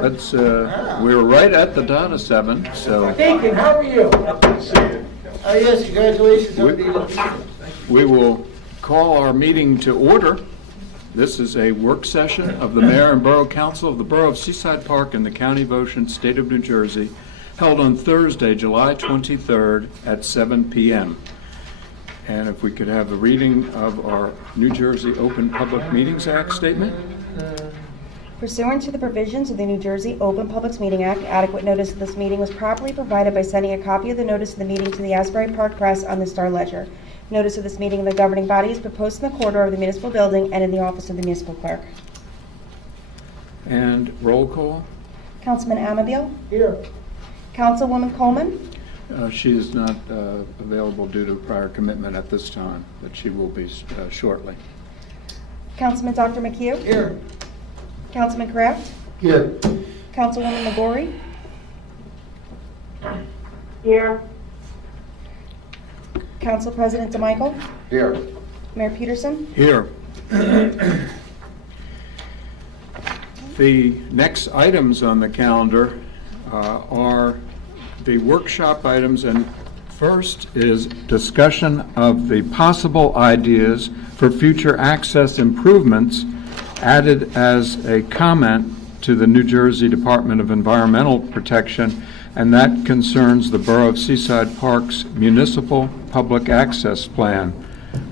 Let's, we're right at the dot of 7, so Deacon, how are you? Oh, yes, congratulations on the we will call our meeting to order. This is a work session of the Mayor and Borough Council of the Borough of Seaside Park in the County of Ocean, State of New Jersey, held on Thursday, July 23rd at 7 p.m. And if we could have the reading of our New Jersey Open Public Meetings Act statement. Pursuant to the provisions of the New Jersey Open Public Meeting Act, adequate notice of this meeting was properly provided by sending a copy of the notice of the meeting to the Asbury Park Press on the Star Ledger. Notice of this meeting in the governing body is proposed in the corridor of the municipal building and in the office of the municipal clerk. And roll call. Councilman Amabile? Here. Councilwoman Coleman? She is not available due to prior commitment at this time, but she will be shortly. Councilman Dr. McHugh? Here. Councilman Kraft? Here. Councilwoman Magori? Here. Council President DeMichael? Here. Mayor Peterson? Here. The next items on the calendar are the workshop items, and first is discussion of the possible ideas for future access improvements added as a comment to the New Jersey Department of Environmental Protection, and that concerns the Borough of Seaside Park's Municipal Public Access Plan.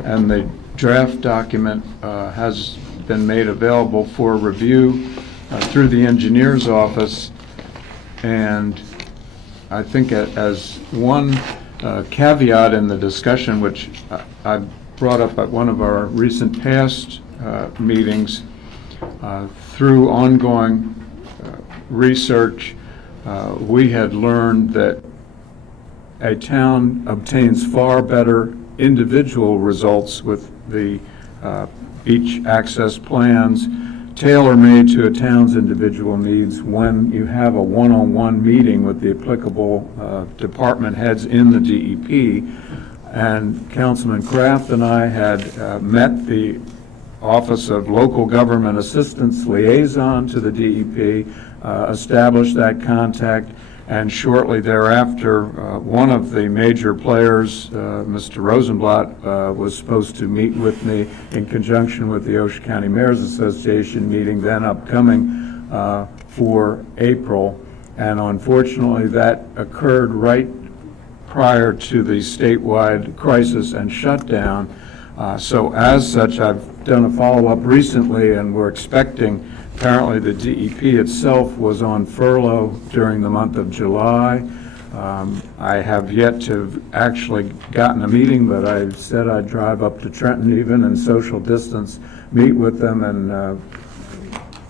And the draft document has been made available for review through the engineer's office. And I think as one caveat in the discussion, which I brought up at one of our recent past meetings, through ongoing research, we had learned that a town obtains far better individual results with the beach access plans tailor-made to a town's individual needs when you have a one-on-one meeting with the applicable department heads in the DEP. And Councilman Kraft and I had met the Office of Local Government Assistance Liaison to the DEP, established that contact, and shortly thereafter, one of the major players, Mr. Rosenblatt, was supposed to meet with me in conjunction with the Ocean County Mayors Association meeting, then upcoming for April. And unfortunately, that occurred right prior to the statewide crisis and shutdown. So as such, I've done a follow-up recently, and we're expecting, apparently the DEP itself was on furlough during the month of July. I have yet to have actually gotten a meeting, but I said I'd drive up to Trenton even and social distance, meet with them, and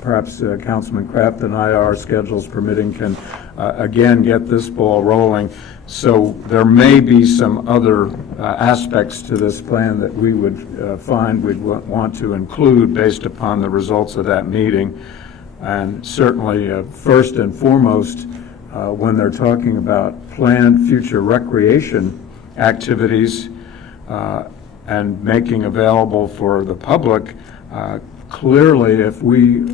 perhaps Councilman Kraft and I, our schedules permitting, can again get this ball rolling. So there may be some other aspects to this plan that we would find we'd want to include based upon the results of that meeting. And certainly, first and foremost, when they're talking about planned future recreation activities and making available for the public, clearly if we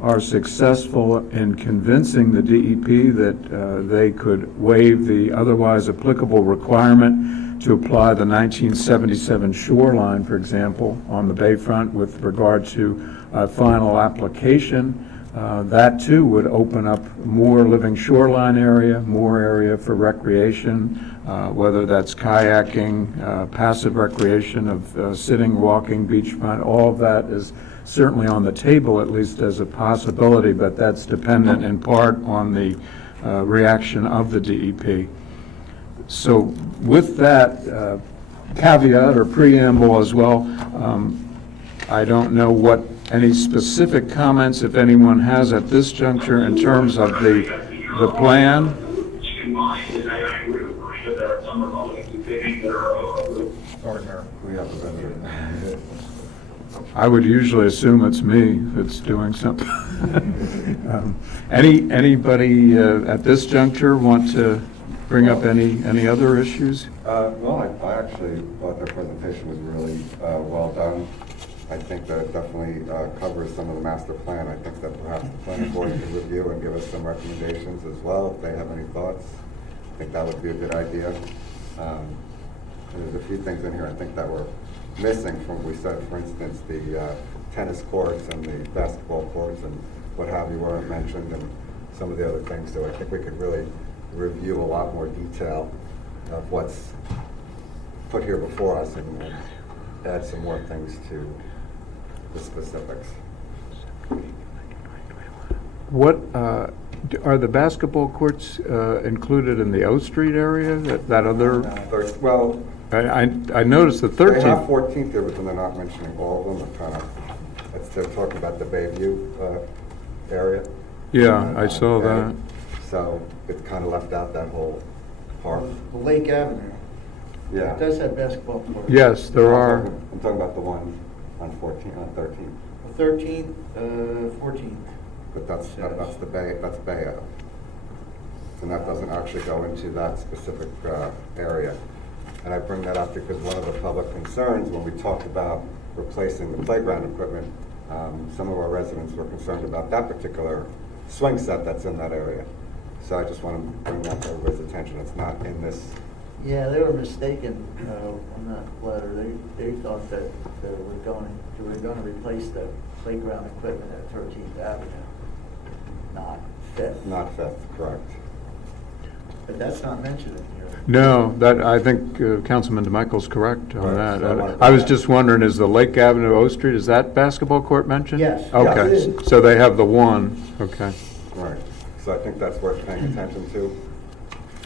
are successful in convincing the DEP that they could waive the otherwise applicable requirement to apply the 1977 shoreline, for example, on the bayfront with regard to final application, that too would open up more living shoreline area, more area for recreation, whether that's kayaking, passive recreation of sitting, walking, beachfront. All of that is certainly on the table, at least as a possibility, but that's dependent in part on the reaction of the DEP. So with that caveat or preamble as well, I don't know what any specific comments, if anyone has at this juncture, in terms of the plan. I would usually assume it's me that's doing something. Anybody at this juncture want to bring up any other issues? No, I actually thought their presentation was really well done. I think that it definitely covers some of the master plan. I think that perhaps the planning board can review and give us some recommendations as well, if they have any thoughts. I think that would be a good idea. There's a few things in here I think that were missing from what we said. For instance, the tennis courts and the basketball courts and what have you weren't mentioned, and some of the other things. So I think we could really review a lot more detail of what's put here before us and add some more things to the specifics. What, are the basketball courts included in the O Street area, that other? Well, I noticed the they have 13th. 14th there, but then they're not mentioning all of them. They're talking about the Bayview area. Yeah, I saw that. So it kind of left out that whole part. Lake Avenue. Yeah. It does have basketball courts. Yes, there are. I'm talking about the one on 13th. 13th, 14th. But that's the Bay, that's Bay Ave. And that doesn't actually go into that specific area. And I bring that up because one of the public concerns when we talked about replacing the playground equipment, some of our residents were concerned about that particular swing set that's in that area. So I just want to bring that to everybody's attention. It's not in this. Yeah, they were mistaken on that letter. They thought that they were going to replace the playground equipment at 13th Avenue, not 5th. Not 5th, correct. But that's not mentioned in here. No, I think Councilman DeMichael's correct on Right, that. so I was just wondering, is the Lake Avenue O Street, is that basketball court mentioned? Yes. Okay, Yes, it is. so they have the one, okay. Right. So I think that's worth paying attention to.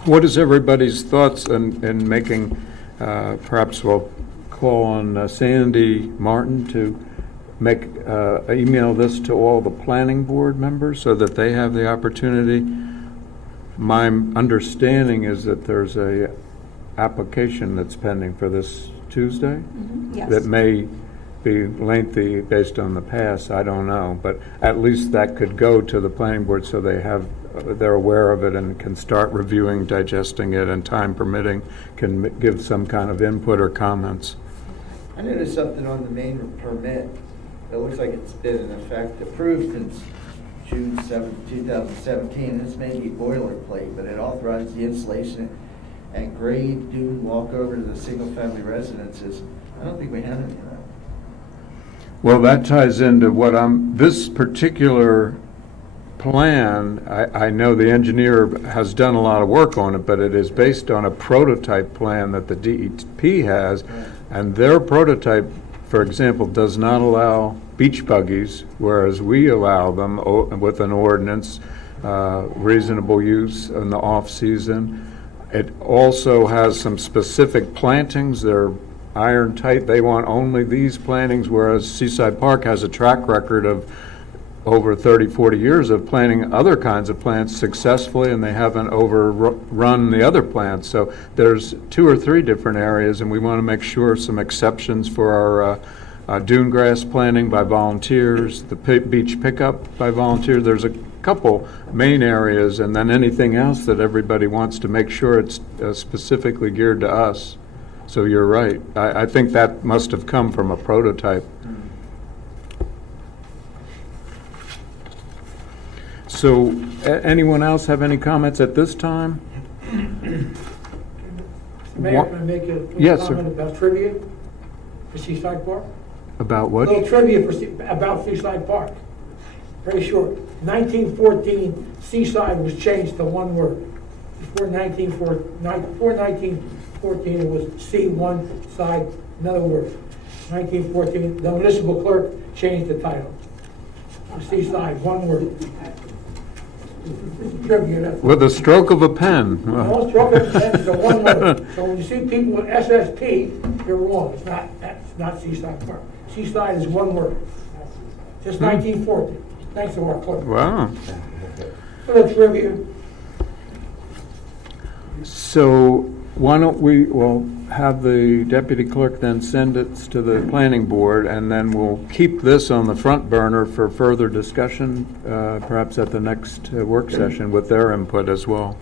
What is everybody's thoughts in making, perhaps we'll call on Sandy Martin to email this to all the planning board members so that they have the opportunity. My understanding is that there's a application that's pending for this Tuesday. Yes. That may be lengthy based on the past, I don't know, but at least that could go to the planning board so they're aware of it and can start reviewing, digesting it, and time permitting, can give some kind of input or comments. I noticed something on the main permit. It looks like it's been in effect, approved since June 7th, 2017. This may be boilerplate, but it authorized the installation and grade dune walkover to the single-family residences. I don't think we have any of that. Well, that ties into this particular plan, I know the engineer has done a lot of work on it, but it is based on a prototype plan that the DEP has, and their prototype, for example, does not allow beach buggies, whereas we allow them with an ordinance, reasonable use in the off-season. It also has some specific plantings. They're iron tight. They want only these plantings, whereas Seaside Park has a track record of over 30, 40 years of planting other kinds of plants successfully, and they haven't overrun the other plants. So there's 2 or 3 different areas, and we want to make sure some exceptions for our dune grass planting by volunteers, the beach pickup by volunteers. There's a couple main areas, and then anything else that everybody wants to make sure it's specifically geared to us. So you're right. I think that must have come from a prototype. So, anyone else have any comments at this time? Mayor, can I make a Yes, sir. comment about trivia for Seaside Park? About A what? little trivia about Seaside Park. Very short. 1914, Seaside was changed to one word. Before 1914, it was C1 side, another word. 1914, the municipal clerk changed the title. Seaside, one word. Trivia, that's With a stroke of a pen. all struggle is one word. So when you see people with SSP, you're wrong. That's not Seaside Park. Seaside is one word. Just 1914. Thanks to our clerk. Wow. Little trivia. So why don't we'll have the deputy clerk then send it to the planning board, and then we'll keep this on the front burner for further discussion, perhaps at the next work session with their input as well.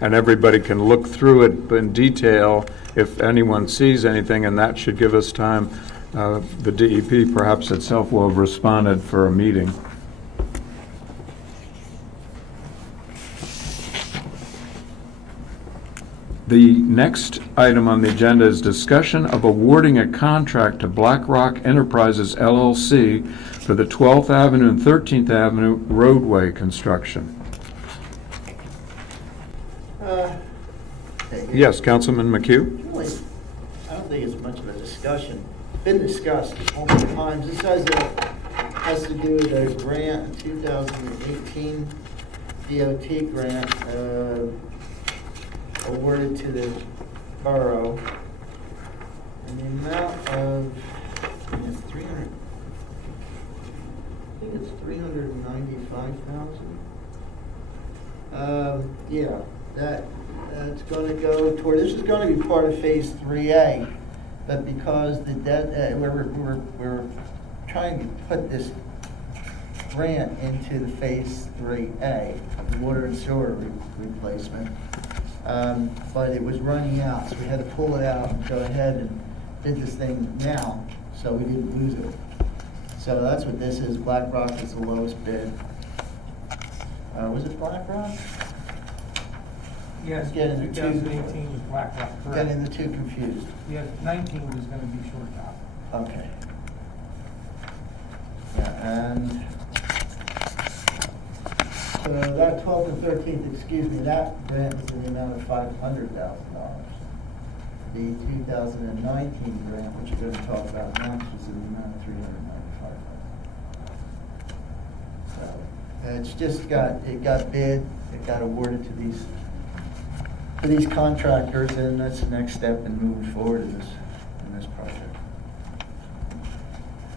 And everybody can look through it in detail if anyone sees anything, and that should give us time the DEP perhaps itself will have responded for a meeting. The next item on the agenda is discussion of awarding a contract to BlackRock Enterprises LLC for the 12th Avenue and 13th Avenue roadway construction. Yes, Councilman McHugh? Really, I don't think it's much of a discussion. It's been discussed multiple times. This has to do with a grant, 2018 DOT grant awarded to the borough. And the amount of, I think it's 395,000. Yeah, that's going to go toward, this is going to be part of Phase 3A, but because the debt, we're trying to put this grant into the Phase 3A, the water and sewer replacement, but it was running out, so we had to pull it out and go ahead and did this thing now, so we didn't lose it. So that's what this is. BlackRock is the lowest bid. Was it BlackRock? Yes, Getting the two- 2018 was BlackRock, correct. Getting the two confused. Yeah, 19 was gonna be short top. Okay. Yeah, and so that 12th and 13th, excuse me, that grant was in the amount of $500,000. The 2019 grant, which we're going to talk about next, was in the amount of $395,000. So it's just it got bid, it got awarded to these contractors, and that's the next step in moving forward in this project.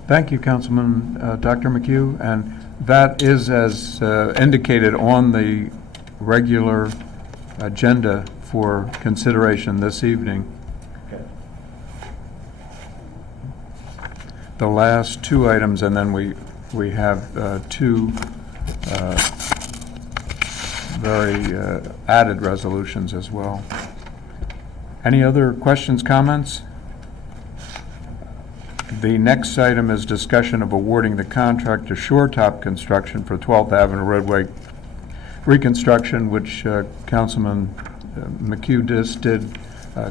Thank you, Councilman Dr. McHugh. And that is as indicated on the regular agenda for consideration this evening. Okay. The last two items, and then we have two very added resolutions as well. Any other questions, comments? The next item is discussion of awarding the contract to Shore Top Construction for 12th Avenue roadway reconstruction, which Councilman McHugh just did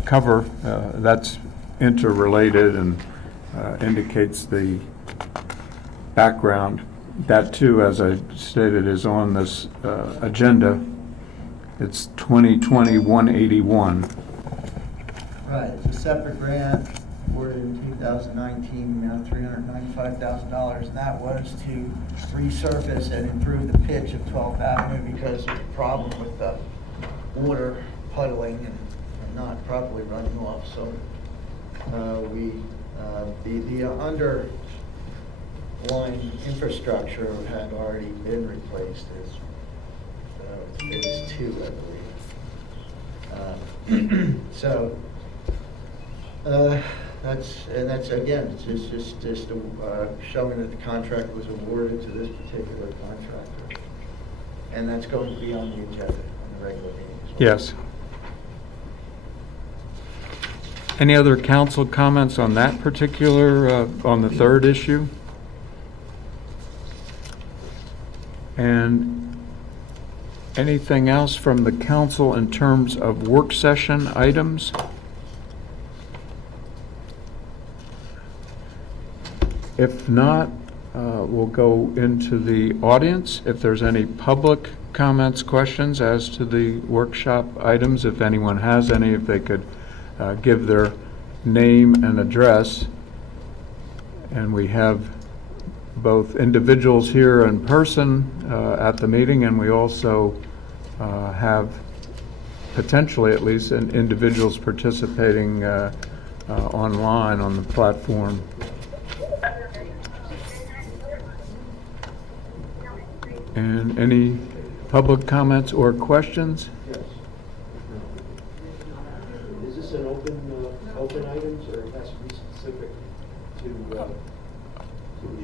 cover. That's interrelated and indicates the background. That too, as I stated, is on this agenda. It's 2020-181. Right, it's a separate grant awarded in 2019, amount of $395,000, and that was to resurface and improve the pitch of 12th Avenue because of the problem with the water puddling and not properly running off. So the underlying infrastructure had already been replaced. It's phase 2, I believe. So that's again, it's just showing that the contract was awarded to this particular contractor, and that's going to be on the agenda on the regular meeting as well. Yes. Any other council comments on that particular, on the third issue? And anything else from the council in terms of work session items? If not, we'll go into the audience. If there's any public comments, questions as to the workshop items, if anyone has any, if they could give their name and address. And we have both individuals here in person at the meeting, and we also have potentially at least individuals participating online on the platform. And any public comments or questions? Yes. Is this an open items, or it has to be specific to the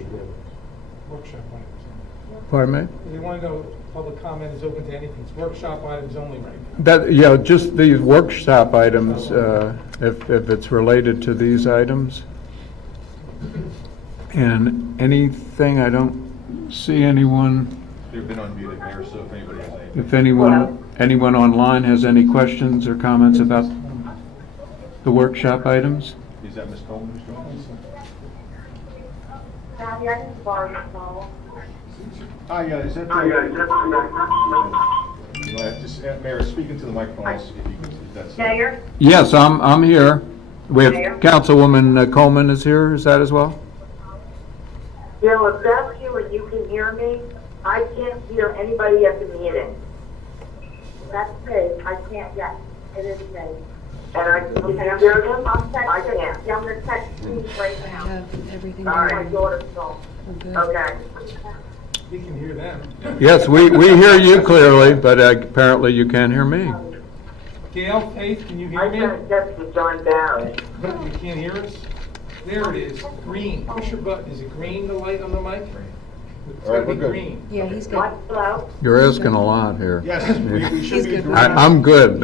agenda? Workshop items. Pardon me? If you want to know, public comment is open to anything. It's workshop items only right now. That, yeah, just these workshop items, if it's related to these items. And anything, I don't see anyone, They've been unmuted, Mayor, so if anybody has anything. if anyone online has any questions or comments about the workshop items? Is that Ms. Coleman who's joining us? Abby, I can borrow your phone. Hi, is that? Just, Mayor, speak into the microphone, if you could, if that's. Mayor? Yes, I'm here. We have Mayor? Councilwoman Coleman is here, is that as well? Bill, if that's you and you can hear me, I can't hear anybody at the meeting. That's me, I can't, yes, it is me. And I can hear them, I can't. Yeah, I'm gonna text you right now. have everything. All right, my daughter's phone. Okay. You can hear them. Yes, we hear you clearly, but apparently you can't hear me. Gail, Faith, can you I hear me? sent a text to John Barrett. You can't hear us? There it is, green. Push your button. Is it green, the light on the mic? It's All right, gotta be we're good. green. Yeah, he's good. What, hello? You're asking a lot here. Yes, we should He's be. good. agreeing. I'm good.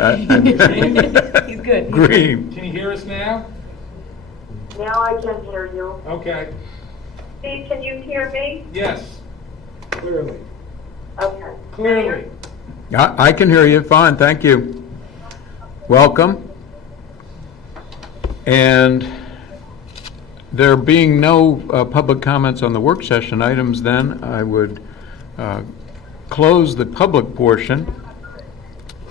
He's good. Green. Can you hear us now? Now I can hear you. Okay. Steve, can you hear me? Yes, clearly. Okay. Clearly. I can hear you, fine, thank you. Welcome. And there being no public comments on the work session items, then I would close the public portion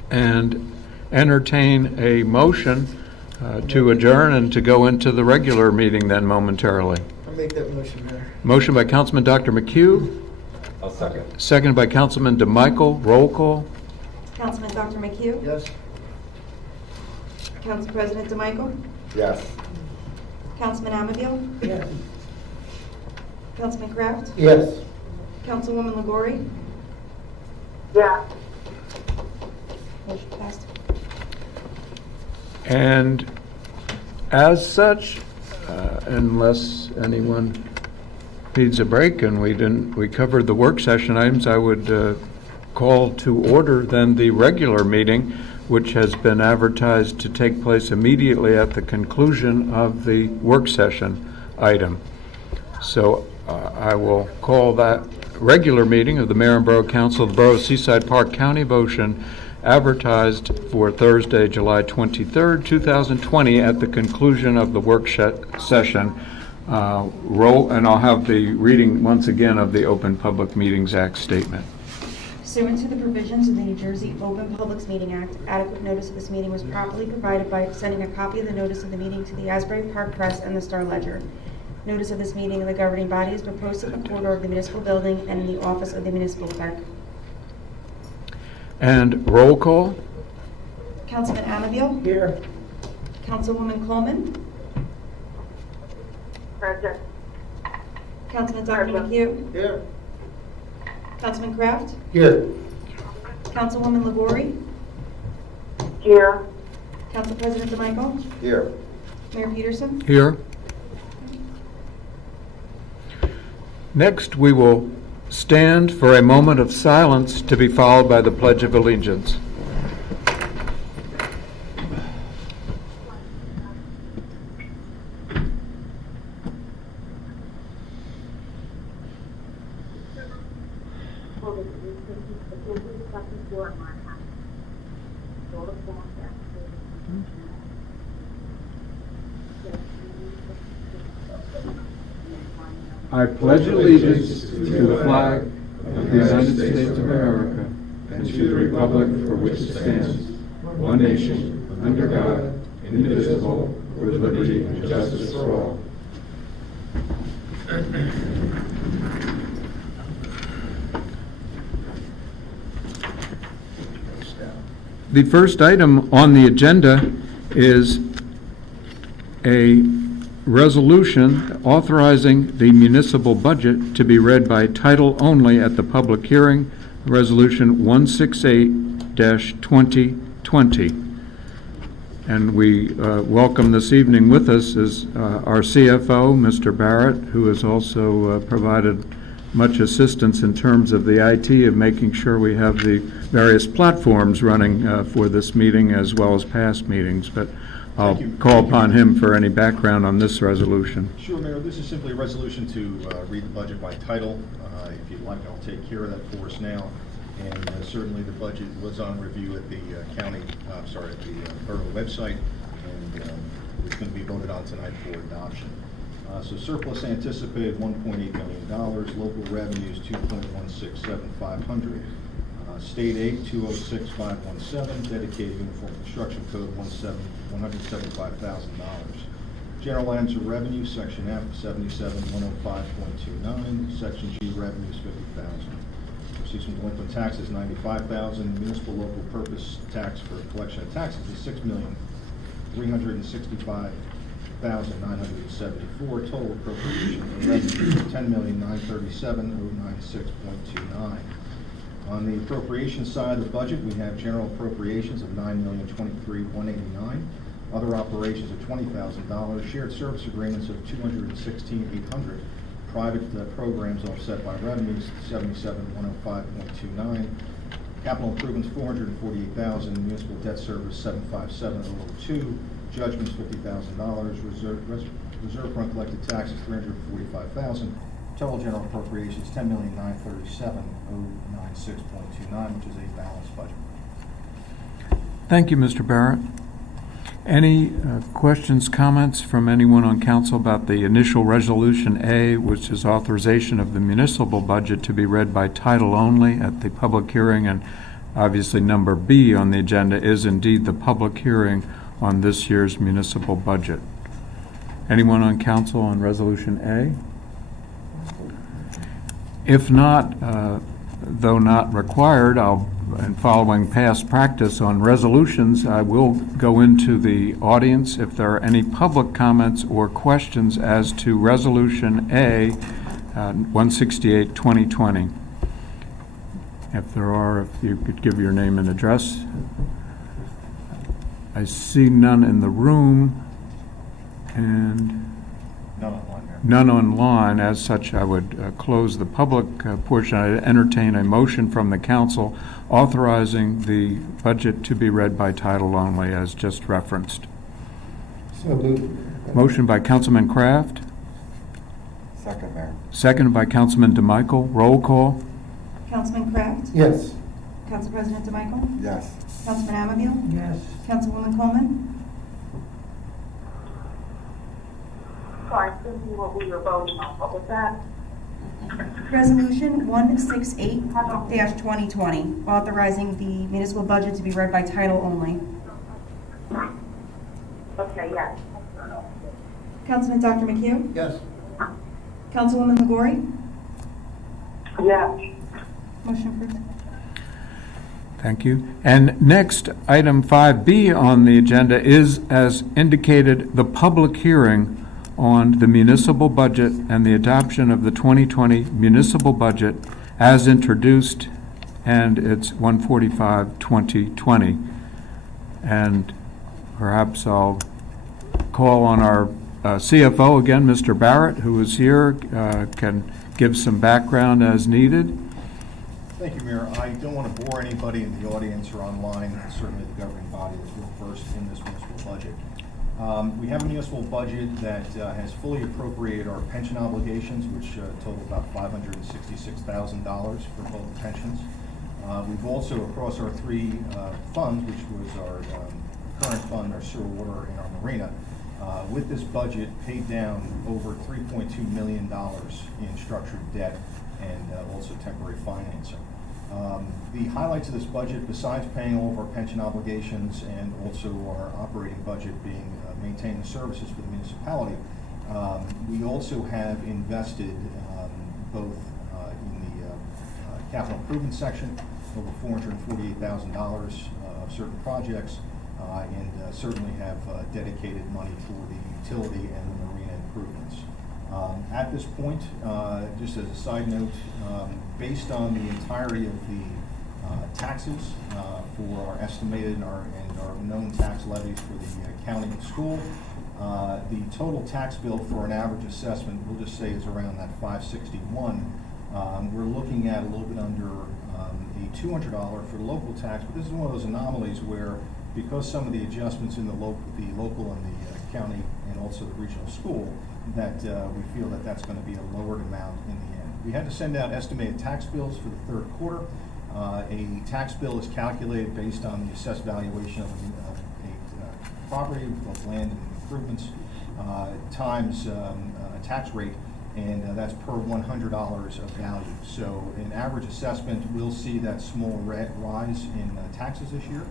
and entertain a motion to adjourn and to go into the regular meeting then momentarily. I'll make that motion, Mayor. Motion by Councilman Dr. McHugh, I'll second. seconded by Councilman DeMichael. Roll call. Councilman Dr. McHugh? Yes? Council President DeMichael? Yes. Councilman Amadil? Yes. Councilman Kraft? Yes. Councilwoman Legori? Yeah. Motion passed. And as such, unless anyone needs a break and we covered the work session items, I would call to order then the regular meeting, which has been advertised to take place immediately at the conclusion of the work session item. So I will call that regular meeting of the Mayor and Borough Council of the Borough of Seaside Park, County of Ocean, advertised for Thursday, July 23rd, 2020, at the conclusion of the work session. And I'll have the reading once again of the Open Public Meetings Act statement. Pursuant to the provisions of the New Jersey Open Publics Meeting Act, adequate notice of this meeting was properly provided by sending a copy of the notice of the meeting to the Asbury Park Press and the Star Ledger. Notice of this meeting in the governing body has been posted in the corridor of the municipal building and in the office of the municipal clerk. And roll call. Councilman Amadil? Here. Councilwoman Coleman? Present. Councilman Dr. McHugh? Here. Councilman Kraft? Here. Councilwoman Legori? Here. Council President DeMichael? Here. Mayor Peterson? Here. Next, we will stand for a moment of silence to be followed by the Pledge of Allegiance. I pledge allegiance to the flag of the United States of America and to the republic for which it stands, one nation, under God, indivisible, with liberty and justice for all. The first item on the agenda is a resolution authorizing the municipal budget to be read by title only at the public hearing, Resolution 168-2020. And we welcome this evening with us is our CFO, Mr. Barrett, who has also provided much assistance in terms of the IT of making sure we have the various platforms running for this meeting as well as past meetings. But I'll Thank you. call upon him for any background on this resolution. Sure, Mayor, this is simply a resolution to read the budget by title. If you'd like, I'll take care of that for us now. And certainly the budget was on review at the at the borough website, and it's going to be voted on tonight for adoption. So surplus anticipated $1.8 million, local revenues $2.167,500. State aid, $206,517, dedicated uniform construction code, $175,000. General items of revenue, section F, 77,105.29, section G, revenues, $50,000. Receipts from delinquent taxes, $95,000. Municipal local purpose tax for collection of taxes is $6,365,974. Total appropriation for revenues, $10,937,096.29. On the appropriation side of the budget, we have general appropriations of $9,023,189, other operations of $20,000, shared service agreements of $216,800, private programs offset by revenues $77,105.29, capital improvements $448,000, municipal debt service $757,002, judgments $50,000, reserve for uncollected taxes $345,000. Total general appropriations, $10,937,096.29, which is a balanced budget. Thank you, Mr. Barrett. Any questions, comments from anyone on council about the initial resolution A, which is authorization of the municipal budget to be read by title only at the public hearing, and obviously number B on the agenda is indeed the public hearing on this year's municipal budget. Anyone on council on resolution A? If not, though not required, and following past practice on resolutions, I will go into the audience if there are any public comments or questions as to Resolution A, 168-2020. If there are, if you could give your name and address. I see none in the room, and None online, Mayor. none online. As such, I would close the public portion. I entertain a motion from the council authorizing the budget to be read by title only, as just referenced. So moved. Motion by Councilman Kraft, Second, Mayor. seconded by Councilman DeMichael. Roll call. Councilman Kraft? Yes. Council President DeMichael? Yes. Councilman Amabil? Yes. Councilwoman Coleman? Sorry, this is what we were voting on. What was that? Resolution 168-2020, authorizing the municipal budget to be read by title only. Okay, yes. Councilman Dr. McHugh? Yes. Councilwoman Legori? Yes. Motion approved. Thank you. And next, item 5B on the agenda is, as indicated, the public hearing on the municipal budget and the adoption of the 2020 municipal budget as introduced, and it's 145-2020. And perhaps I'll call on our CFO again, Mr. Barrett, who is here, can give some background as needed. Thank you, Mayor. I don't want to bore anybody in the audience or online, and certainly the governing body that's well versed in this municipal budget. We have a municipal budget that has fully appropriated our pension obligations, which total about $566,000 for both pensions. We've also, across our three funds, which was our current fund, our sewer, water, and our marina, with this budget paid down over $3.2 million in structured debt and also temporary financing. The highlights of this budget, besides paying all of our pension obligations and also our operating budget being maintaining the services for the municipality, we also have invested both in the capital improvement section, over $448,000 of certain projects, and certainly have dedicated money for the utility and the marina improvements. At this point, just as a side note, based on the entirety of the taxes for our estimated and our known tax levies for the county and school, the total tax bill for an average assessment, we'll just say, is around that $561. We're looking at a little bit under a $200 for the local tax, but this is one of those anomalies where because some of the adjustments in the local and the county and also the regional school, that we feel that that's going to be a lowered amount in the end. We had to send out estimated tax bills for the third quarter. A tax bill is calculated based on the assessed valuation of a property, both land and improvements, times tax rate, and that's per $100 of value. So an average assessment will see that small rise in taxes this year.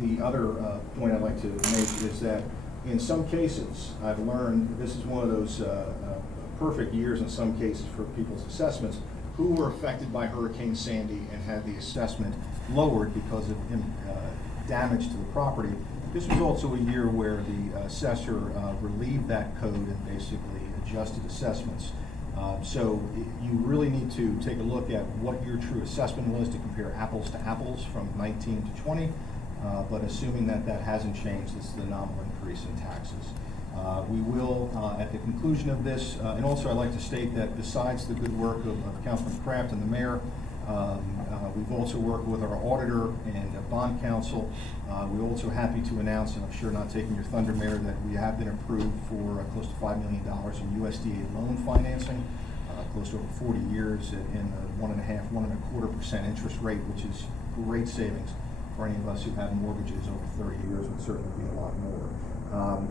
The other point I'd like to make is that in some cases, I've learned this is one of those perfect years in some cases for people's assessments who were affected by Hurricane Sandy and had the assessment lowered because of damage to the property. This was also a year where the assessor relieved that code and basically adjusted assessments. So you really need to take a look at what your true assessment was to compare apples to apples from 19 to 20. But assuming that that hasn't changed, this is the nominal increase in taxes. We will, at the conclusion of this, and also I'd like to state that besides the good work of Councilman Kraft and the mayor, we've also worked with our auditor and bond counsel. We're also happy to announce, and I'm sure not taking your thunder, Mayor, that we have been approved for close to $5 million in USDA loan financing, close to over 40 years in the 1.25% interest rate, which is great savings for any of us who have mortgages over 30 years. Would certainly be a lot more.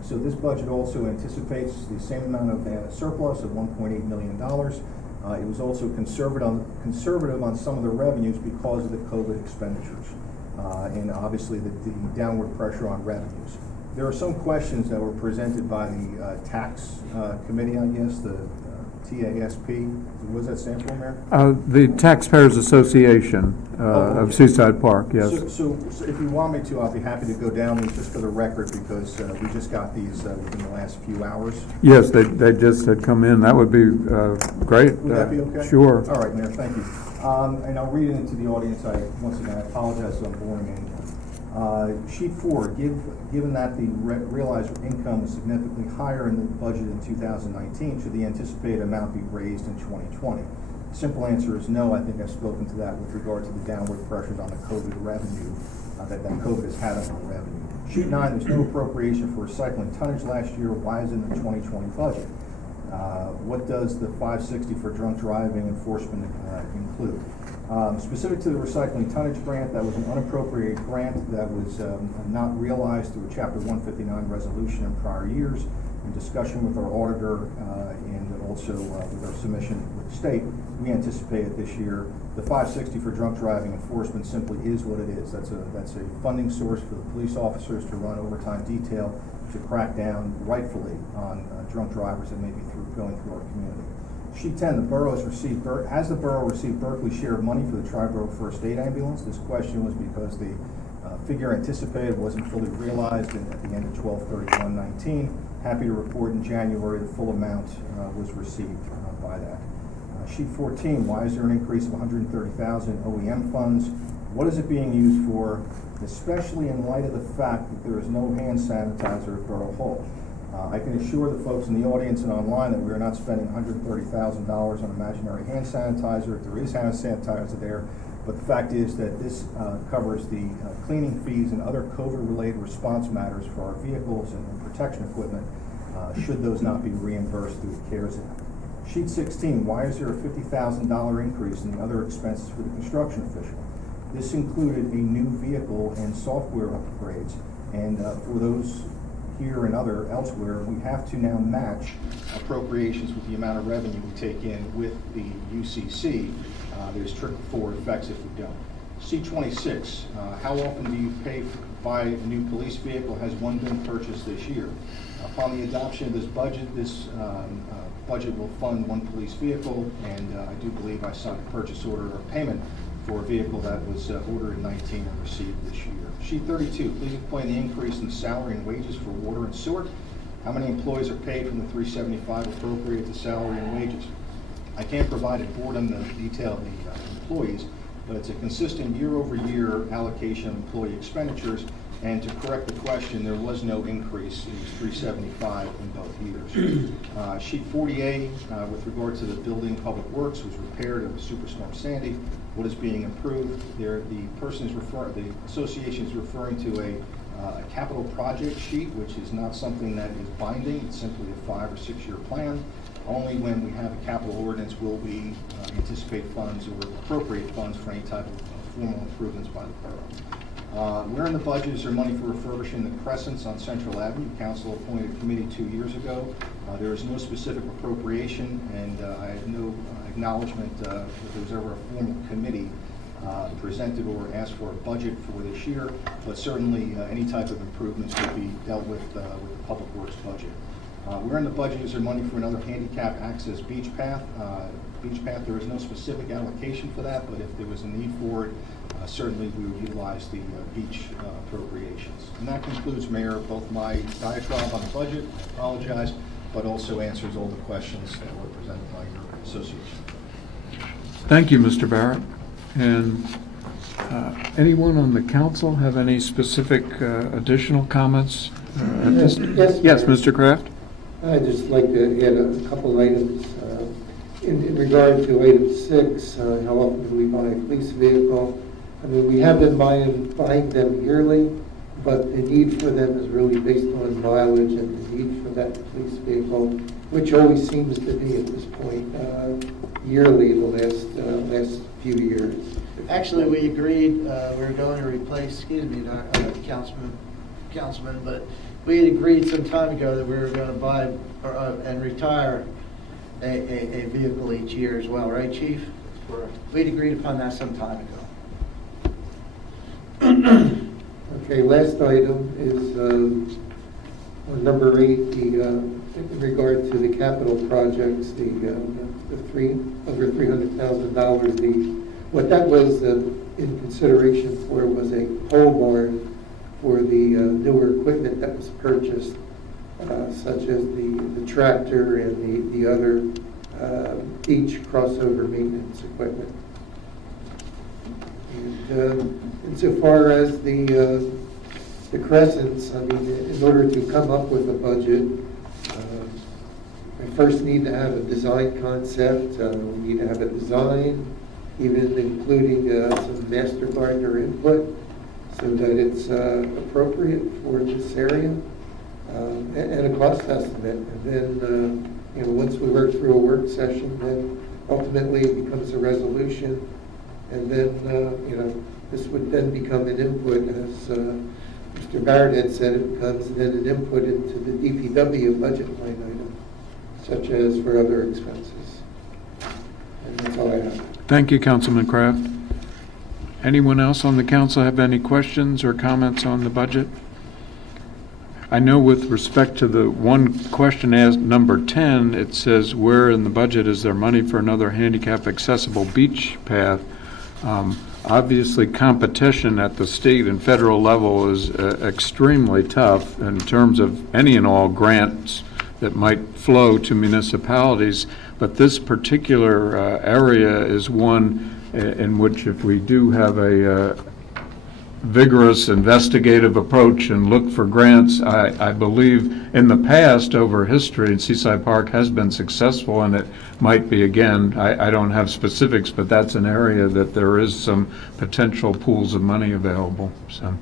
So this budget also anticipates the same amount of surplus of $1.8 million. It was also conservative on some of the revenues because of the COVID expenditures, and obviously the downward pressure on revenues. There are some questions that were presented by the tax committee, I guess, the TASP. What does that stand for, Mayor? The Taxpayers Association of Seaside Park, yes. So if you want me to, I'll be happy to go down these just for the record, because we just got these within the last few hours. Yes, they just had come in. That would be great. Would that be okay? Sure. All right, Mayor, thank you. And I'll read it into the audience. Once again, I apologize if I'm boring anyone. Sheet 4, given that the realized income was significantly higher in the budget in 2019, should the anticipated amount be raised in 2020? The simple answer is no. I think I've spoken to that with regard to the downward pressures on the COVID revenue that COVID has had on our revenue. Sheet 9, there's no appropriation for recycling tonnage last year. Why is it in the 2020 budget? What does the 560 for drunk driving enforcement include? Specific to the recycling tonnage grant, that was an unappropriated grant that was not realized through a Chapter 159 resolution in prior years. In discussion with our auditor and also with our submission with the state, we anticipated this year the 560 for drunk driving enforcement simply is what it is. That's a funding source for the police officers to run overtime detail to crack down rightfully on drunk drivers that may be going through our community. Sheet 10, the borough has the borough received Berkeley's share of money for the Triborough First Aid Ambulance? This question was because the figure anticipated wasn't fully realized at the end of 12/31/19. Happy to report in January the full amount was received by that. Sheet 14, why is there an increase of $130,000 OEM funds? What is it being used for, especially in light of the fact that there is no hand sanitizer at Borough Hall? I can assure the folks in the audience and online that we are not spending $130,000 on imaginary hand sanitizer. There is hand sanitizer there, but the fact is that this covers the cleaning fees and other COVID-related response matters for our vehicles and protection equipment, should those not be reimbursed through the CARES Act. Sheet 16, why is there a $50,000 increase in the other expenses for the construction official? This included a new vehicle and software upgrades, and for those here and elsewhere, we have to now match appropriations with the amount of revenue we take in with the UCC. There's trickle-forward effects if we don't. C26, how often do you buy a new police vehicle? Has one been purchased this year? Upon the adoption of this budget will fund one police vehicle, and I do believe I signed a purchase order or payment for a vehicle that was ordered in 19 and received this year. Sheet 32, please explain the increase in salary and wages for water and sewer. How many employees are paid from the $375 appropriated to salary and wages? I can't provide a board on the detail of the employees, but it's a consistent year-over-year allocation of employee expenditures, And to correct the question, there was no increase. It was 375 in both years. Sheet 40A, with regard to the building public works, was repaired of Superstorm Sandy. What is being improved there? The association is referring to a capital project sheet, which is not something that is binding. It's simply a 5 or 6 year plan. Only when we have a capital ordinance will we anticipate funds or appropriate funds for any type of formal improvements by the borough. Where in the budget is there money for refurbishing the crescents on Central Avenue? Council appointed a committee 2 years ago. There is no specific appropriation, and I have no acknowledgement that there was ever a formal committee presented or asked for a budget for this year, but certainly any type of improvements would be dealt with the Public Works budget. Where in the budget is there money for another handicap access beach path? Beach path, there is no specific allocation for that, but if there was a need for it, certainly we would utilize the beach appropriations. And that concludes, Mayor, both my diatribe on the budget, I apologize, but also answers all the questions that were presented by your association. Thank you, Mr. Barrett. And anyone on the council have any specific additional comments? Yes, Mr. Kraft? I'd just like to add a couple items. In regard to item 6, how often do we buy a police vehicle? I mean, we have been buying them yearly, but the need for them is really based on mileage and the need for that police vehicle, which always seems to be at this point yearly the last few years. Actually, we agreed, we were going to replace, excuse me, Councilman, but we had agreed some time ago that we were going to buy and retire a vehicle each year as well, right, Chief? Correct. We'd agreed upon that some time ago. Okay, last item is on number 8, in regard to the capital projects, over $300,000. What that was in consideration for was a pole barn for the newer equipment that was purchased, such as the tractor and the other beach crossover maintenance equipment. And insofar as the crescents, I mean, in order to come up with a budget, I first need to have a design concept. We need to have a design, even including some master gardener input, so that it's appropriate for this area, and a cost estimate. And then, once we work through a work session, then ultimately it becomes a resolution. And then, this would then become an input, as Mr. Barrett had said, it becomes then an input into the DPW budget line item, such as for other expenses. And that's all I have. Thank you, Councilman Kraft. Anyone else on the council have any questions or comments on the budget? I know with respect to the one question asked, number 10, it says, where in the budget is there money for another handicap accessible beach path? Obviously, competition at the state and federal level is extremely tough in terms of any and all grants that might flow to municipalities, but this particular area is one in which, if we do have a vigorous investigative approach and look for grants, I believe in the past, over history, and Seaside Park has been successful, and it might be again. I don't have specifics, but that's an area that there is some potential pools of money available. So.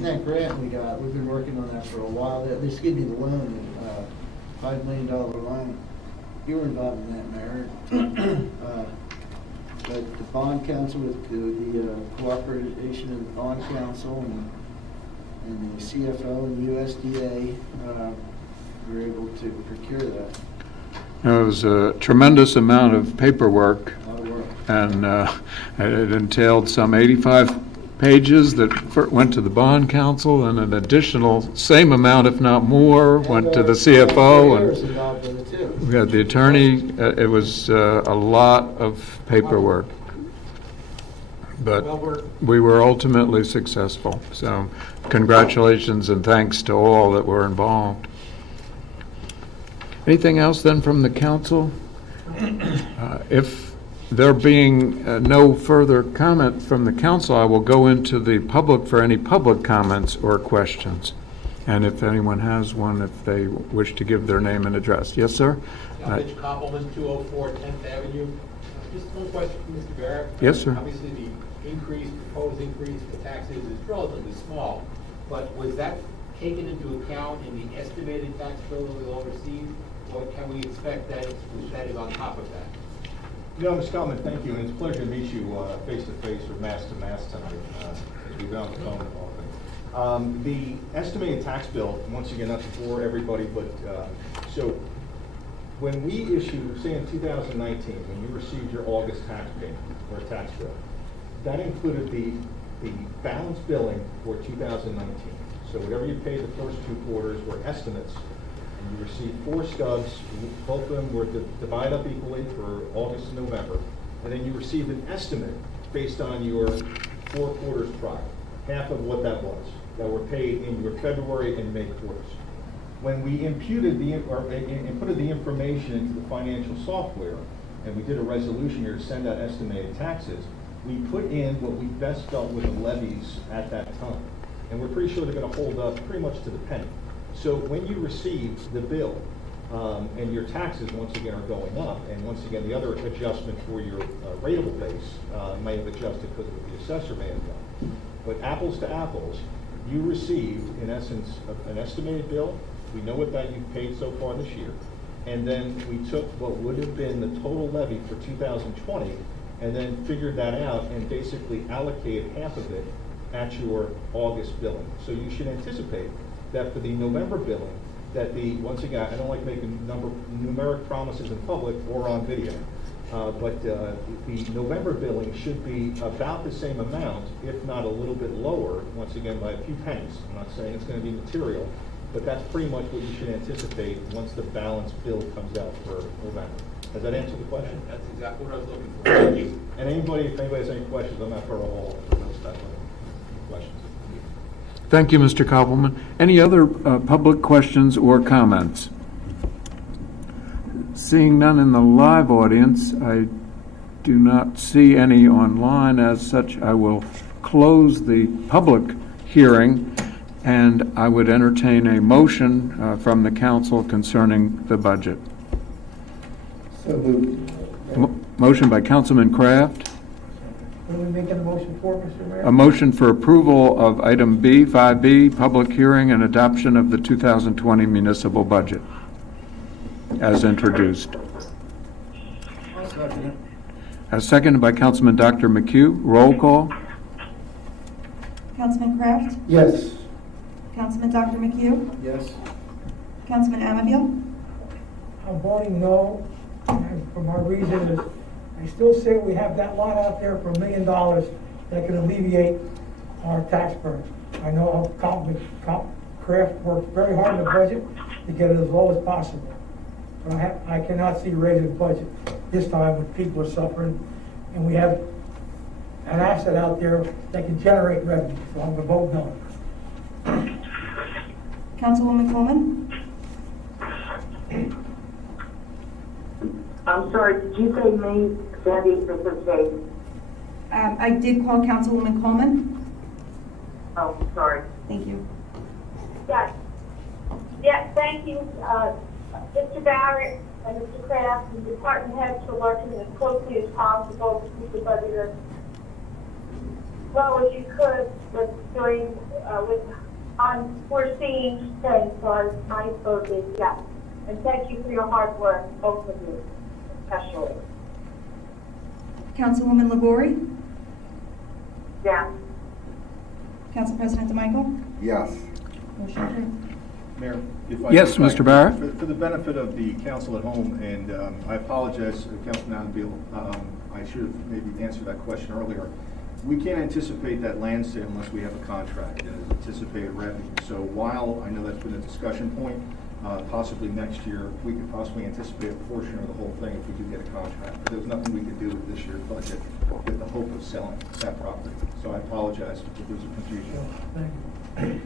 That grant we got, we've been working on that for a while. They just gave me the loan, $5 million loan. You were involved in that, Mayor. But the bond council, with the cooperation of the bond council and the CFO and USDA, we were able to procure that. It was a tremendous amount of paperwork, A lot of work. and it entailed some 85 pages that went to the bond council, and an additional same amount, if not more, went to the CFO. And involved with it too. We had the attorney. It was a lot of paperwork, but we were ultimately successful. So congratulations and thanks to all that were involved. Anything else then from the council? If There being no further comment from the council, I will go into the public for any public comments or questions. And if anyone has one, if they wish to give their name and address. Yes, sir? Mitch Koppelman, 204 10th Avenue. Just one question for Mr. Barrett. Yes, sir. Obviously, the proposed increase for taxes is relatively small, but was that taken into account in the estimated tax bill that we'll receive? Or can we expect that is on top of that? No, Ms. Kalman, thank you, and it's a pleasure to meet you face-to-face or mass-to-mass tonight, as we've been on the phone and all that. The estimated tax bill, once again, not to bore everybody, but, so, when we issued, say in 2019, when you received your August tax payment, or tax bill, that included the balance billing for 2019. So whatever you paid the first 2 quarters were estimates, and you received 4 stubs, both of them were divided up equally for August and November, and then you received an estimate based on your 4 quarters prior, half of what that was, that were paid in your February and May quarters. When we imputed inputted the information into the financial software, and we did a resolution here to send out estimated taxes, we put in what we best felt were the levies at that time. And we're pretty sure they're going to hold up pretty much to the penny. So when you receive the bill, and your taxes once again are going up, and once again the other adjustment for your rateable base may have adjusted because of what the assessor may have done. But apples to apples, you received in essence an estimated bill. We know what that you've paid so far this year, and then we took what would have been the total levy for 2020, and then figured that out and basically allocated half of it at your August billing. So you should anticipate that for the November billing, that once again, I don't like making numeric promises in public or on video, but the November billing should be about the same amount, if not a little bit lower, once again by a few pennies. I'm not saying it's going to be material, but that's pretty much what you should anticipate once the balance bill comes out for November. Does that answer the question? That's exactly what I was looking for. Thank you. And if anybody has any questions, I'm not for a whole those type of questions. Thank you, Mr. Koppelman. Any other public questions or comments? Seeing none in the live audience, I do not see any online. As such, I will close the public hearing, and I would entertain a motion from the council concerning the budget. So moved. Motion by Councilman Kraft. What are we making a motion for, Mr. Mayor? A motion for approval of item B, 5B, public hearing and adoption of the 2020 municipal budget as introduced. As seconded by Councilman Dr. McHugh. Roll call. Councilman Kraft? Yes. Councilman Dr. McHugh? Yes. Councilman Amabile? I'm voting no, and for my reason is, I still say we have that lot out there for $1 million that can alleviate our tax burden. I know Kraft worked very hard in the budget to get it as low as possible. But I cannot see raising the budget this time when people are suffering, and we have an asset out there that can generate revenue, so I'm gonna vote no. Councilwoman Coleman? I'm sorry, did you say me, Sandy, this is Dave? I did call Councilwoman Coleman. Oh, sorry. Thank you. Yes. Yeah, thank you, Mr. Barrett and Mr. Kraft and department heads for working as closely as possible to keep the budget as well as you could with doing, with unforeseen things. So my vote is yes. And thank you for your hard work, both of you, especially. Councilwoman Labori? Yeah. Council President DeMichael? Yes. Motion approved. Mayor, if I Yes, if I- Mr. Barrett? For the benefit of the council at home, and I apologize, Councilman Anabile, I should have maybe answered that question earlier. We can't anticipate that land sale unless we have a contract and anticipated revenue. So while I know that's been a discussion point, possibly next year, we could possibly anticipate a portion of the whole thing if we do get a contract. But there's nothing we could do with this year's budget with the hope of selling that property. So I apologize if there's a confusion. Thank you.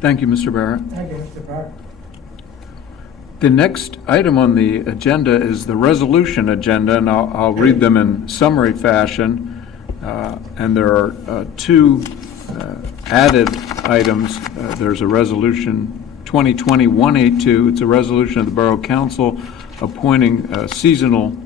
Thank you, Mr. Barrett. Thank you, Mr. Barrett. The next item on the agenda is the resolution agenda, and I'll read them in summary fashion. And there are two added items. There's a resolution 2020-182. It's a resolution of the Borough Council appointing seasonal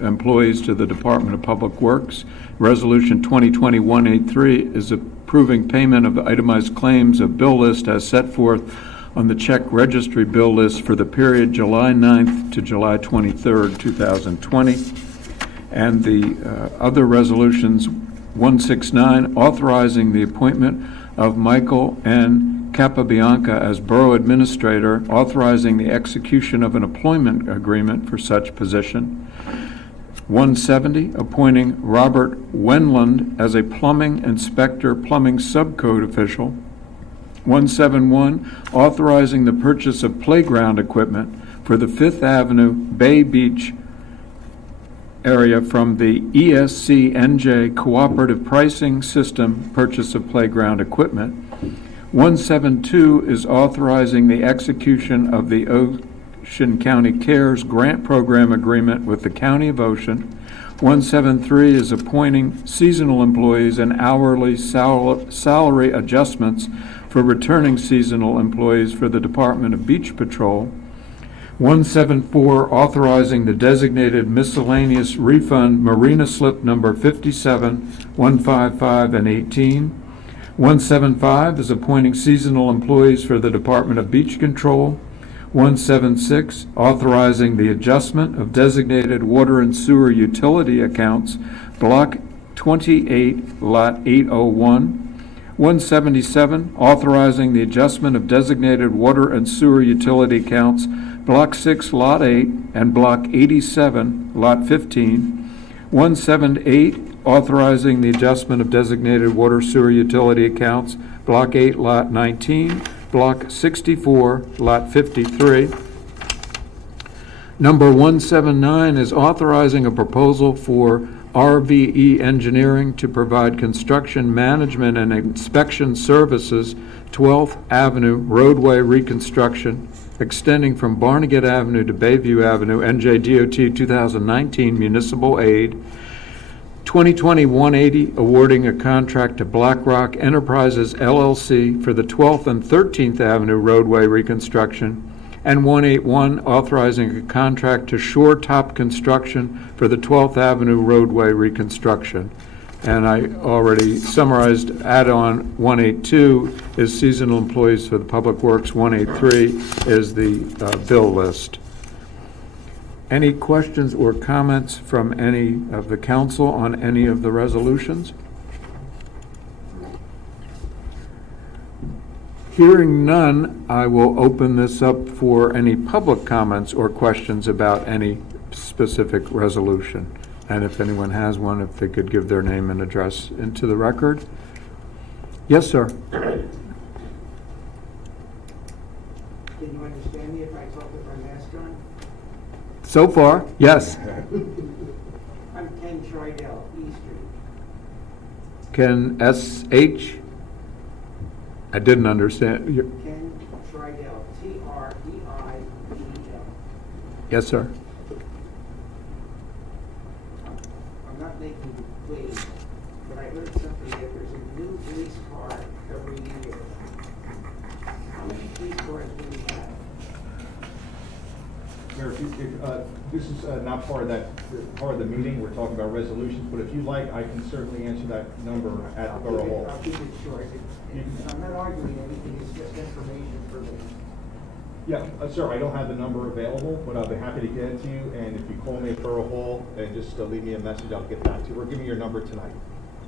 employees to the Department of Public Works. Resolution 2020-183 is approving payment of itemized claims of bill list as set forth on the check registry bill list for the period July 9th to July 23rd, 2020. And the other resolutions, 169, authorizing the appointment of Michael N. Capabianca as Borough Administrator, authorizing the execution of an employment agreement for such position. 170, appointing Robert Wenland as a Plumbing Inspector, Plumbing Subcode Official. 171, authorizing the purchase of playground equipment for the Fifth Avenue Bay Beach area from the ESC-NJ Cooperative Pricing System purchase of playground equipment. 172 is authorizing the execution of the Ocean County Cares Grant Program Agreement with the County of Ocean. 173 is appointing seasonal employees and hourly salary adjustments for returning seasonal employees for the Department of Beach Patrol. 174, authorizing the designated miscellaneous refund marina slip number 57, 155, and 18. 175 is appointing seasonal employees for the Department of Beach Control. 176, authorizing the adjustment of designated water and sewer utility accounts, Block 28, Lot 801. 177, authorizing the adjustment of designated water and sewer utility accounts, Block 6, Lot 8, and Block 87, Lot 15. 178, authorizing the adjustment of designated water sewer utility accounts, Block 8, Lot 19, Block 64, Lot 53. Number 179 is authorizing a proposal for RVE Engineering to provide construction management and inspection services, 12th Avenue roadway reconstruction, extending from Barnegat Avenue to Bayview Avenue, NJDOT 2019 municipal aid. 2020-180, awarding a contract to BlackRock Enterprises LLC for the 12th and 13th Avenue roadway reconstruction. And 181, authorizing a contract to Shore Top Construction for the 12th Avenue roadway reconstruction. And I already summarized add-on 182 is seasonal employees for the Public Works. 183 is the bill list. Any questions or comments from any of the council on any of the resolutions? Hearing none, I will open this up for any public comments or questions about any specific resolution. And if anyone has one, if they could give their name and address into the record. Yes, sir. Can you understand me if I talk with my mask on? So far, yes. I'm Ken Tridell, E Street. Can S.H.? I didn't understand. Ken Tridell, Tridell. Yes, sir. I'm not making a plea, but I heard something that there's a new police car every year. How many police cars do we have? Mayor, this is not part of the meeting, we're talking about resolutions, but if you like, I can certainly answer that number at the Borough Hall. I'll keep it short. I'm not arguing anything, it's just information for me. Yeah, sir, I don't have the number available, but I'll be happy to get it to you, and if you call me at Borough Hall and just leave me a message, I'll get back to you. We're giving you your number tonight.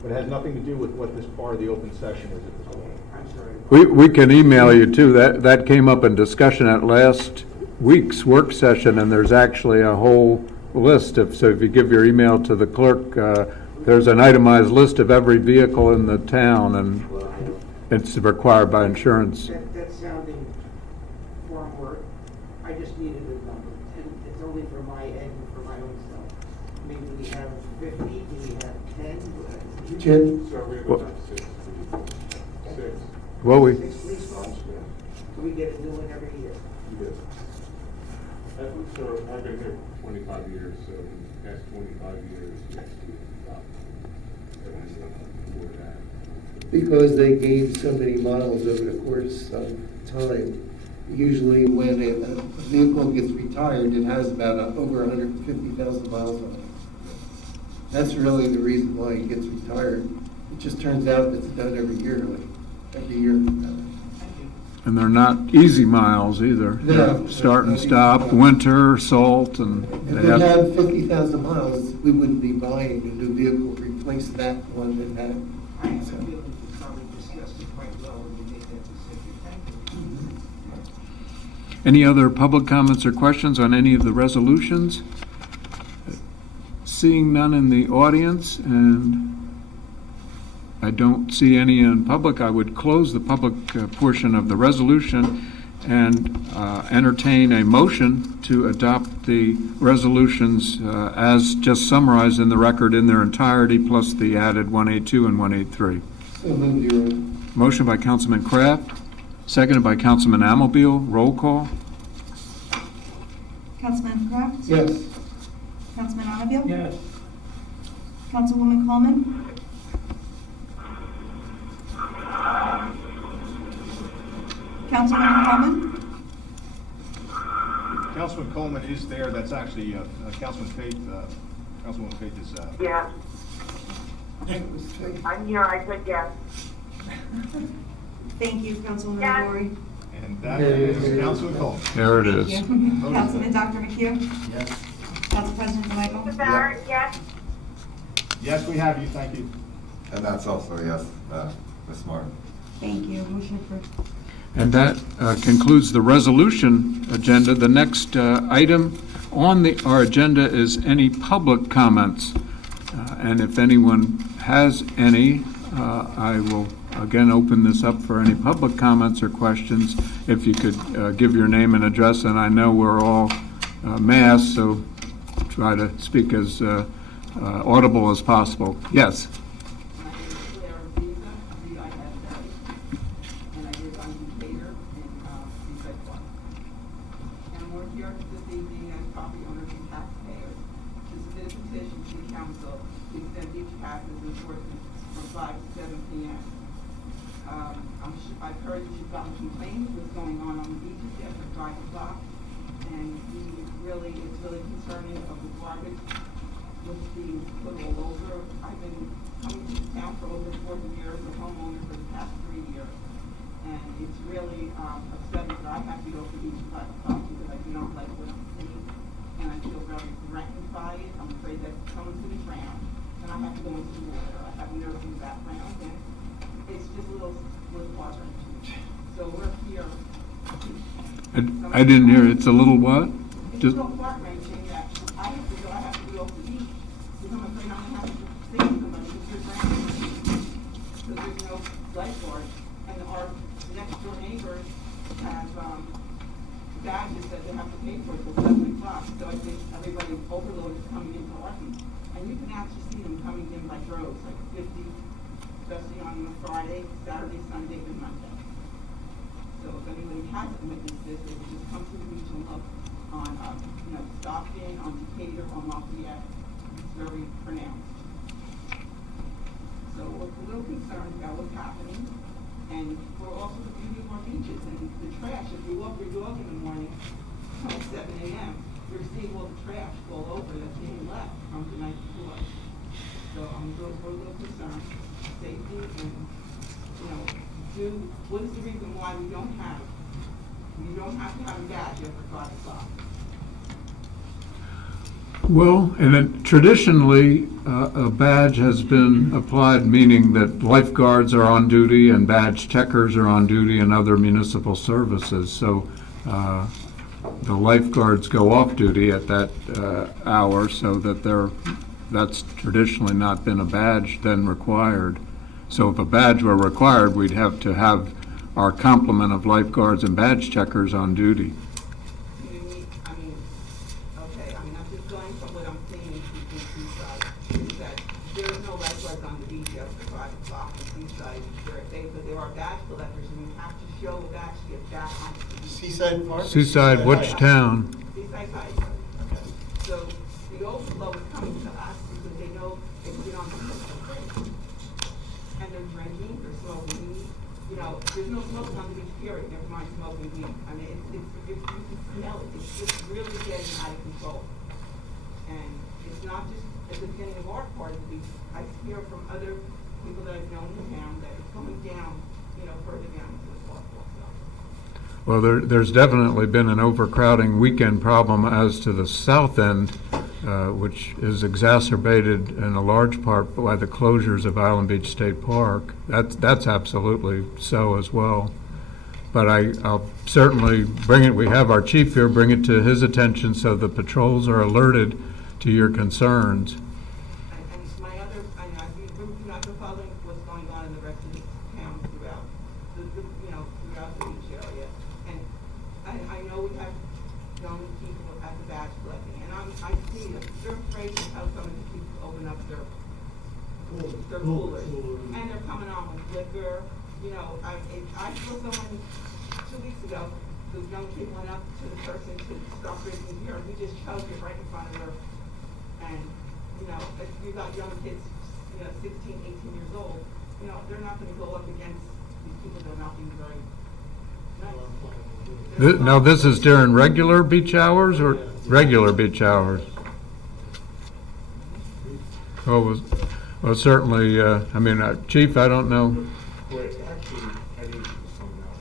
But it has nothing to do with what this part of the open session is at this point. I'm sorry. We can email you too. That came up in discussion at last week's work session, and there's actually a whole list of, so if you give your email to the clerk, there's an itemized list of every vehicle in the town, and it's required by insurance. That's sounding farm work. I just needed a number, and it's only for my end and for my own self. I mean, do we have 50? Do we have 10? 10? So we have What? about six. Well, we, 6 police cars? Do we get a new one every year? Yes. So I've been here 25 years, so in the past 25 years, yes, we've got every stuff before that. Because they gain so many miles over the course of time. Usually when a vehicle gets retired, it has about over 150,000 miles on it. That's really the reason why it gets retired. It just turns out it's done every year. And they're not easy miles either. No. Start and stop, winter, salt, and If they we have, had 50,000 miles, we wouldn't be buying a new vehicle to replace that one that had. I have a feeling we probably discussed it quite well when we made that decision. Thank you. any other public comments or questions on any of the resolutions? Seeing none in the audience, and I don't see any in public, I would close the public portion of the resolution and entertain a motion to adopt the resolutions as just summarized in the record in their entirety, plus the added 1A2 and 1A3. So moved, Your Honor. Motion by Councilman Kraft, seconded by Councilman Amabile. Roll call. Councilman Kraft? Yes. Councilman Anabile? Yes. Councilwoman Coleman? Councilwoman Coleman? Councilman Coleman is there. That's actually Councilman Faith. Councilwoman Faith is. Yeah, I'm here, I said yes. Thank you, Councilwoman Yes. Lori. And that is Councilman Coleman. There it is. Councilman Dr. McHugh? Yes. Council President DeMichael? Mr. Barrett, yes? Yes, we have you. Thank you. And that's also a yes, Ms. Martin. Thank you. Motion approved. And that concludes the resolution agenda. The next item on our agenda is any public comments. And if anyone has any, I will again open this up for any public comments or questions. If you could give your name and address, and I know we're all masked, so try to speak as audible as possible. Yes. I've heard that you've gotten complaints what's going on the beaches after 5 o'clock, and it's really concerning of the garbage what's being put all over. I've been coming to the town for over 40 years, a homeowner for the past 3 years, and it's really upsetting that I have to go to the beach at 5 o'clock because I do not like what I'm seeing, and I feel very threatened by it. I'm afraid that someone's going to drown, and I have to go into the water. I have a nursing background, and it's just a little bothering. So we're here. I didn't hear. It's a little what? It's a little heart-wrenching that I have to go off the beach because I'm afraid I'm going to have to save somebody because they're drowning. Because there's no lifeguard. And our next-door neighbors have badges that they have to pay for till 7 o'clock. So I think everybody overload is coming into Orton. And you can actually see them coming in by droves, like 50, especially on a Friday, Saturday, Sunday, and Monday. So if anybody hasn't witnessed this, they can just come to the beach and look on, Stockton, on Decatur, on Lafayette. It's very pronounced. So we're a little concerned about what's happening, and we're also the beauty of our beaches and the trash. If you walk your dog in the morning at 7 a.m., you're seeing all the trash all over that's being left from the night before. So we're a little concerned, safety, and what is the reason why you don't have to have a badge after 5 o'clock? Well, and it, traditionally, a badge has been applied, meaning that lifeguards are on duty and badge checkers are on duty and other municipal services. So the lifeguards go off duty at that hour, so that that's traditionally not been a badge then required. So if a badge were required, we'd have to have our complement of lifeguards and badge checkers on duty. I'm just going from what I'm seeing in Seaside, is that there is no lifeguards on the beach after 5 o'clock in Seaside. But there are badge collectors, and you have to show a badge to get back on the beach. Seaside Park? Seaside, which town? Seaside High. So the overflow is coming to us because they know they put it on the system. And they're drinking, they're smoking weed. You know, there's no smoking on the beach, period, never mind smoking weed. I mean, you can smell it. It's just really getting out of control. And it's not just at the beginning of our part of the beach. I hear from other people that I've known in town that it's going down, you know, further down to the park also. Well, there's definitely been an overcrowding weekend problem as to the south end, which is exacerbated in a large part by the closures of Island Beach State Park. That's absolutely so as well. But I'll certainly bring it, we have our chief here, bring it to his attention so the patrols are alerted to your concerns. And my other, I've been not following what's going on in the rest of the town throughout, throughout the beach area. And I know we have young people at the badge collecting, and I see them. They're afraid to tell someone to keep open up their coolers. And they're coming on with liquor. You know, I saw someone 2 weeks ago, the young kid went up to the person to stop drinking beer, and he just chugged it right in front of her. And, you know, if you got young kids, 16, 18 years old, they're not going to go up against these people that are not being very nice. Now, this is during regular beach hours or regular beach hours? Well, certainly, Chief, I don't know. Well, actually, I need to point out,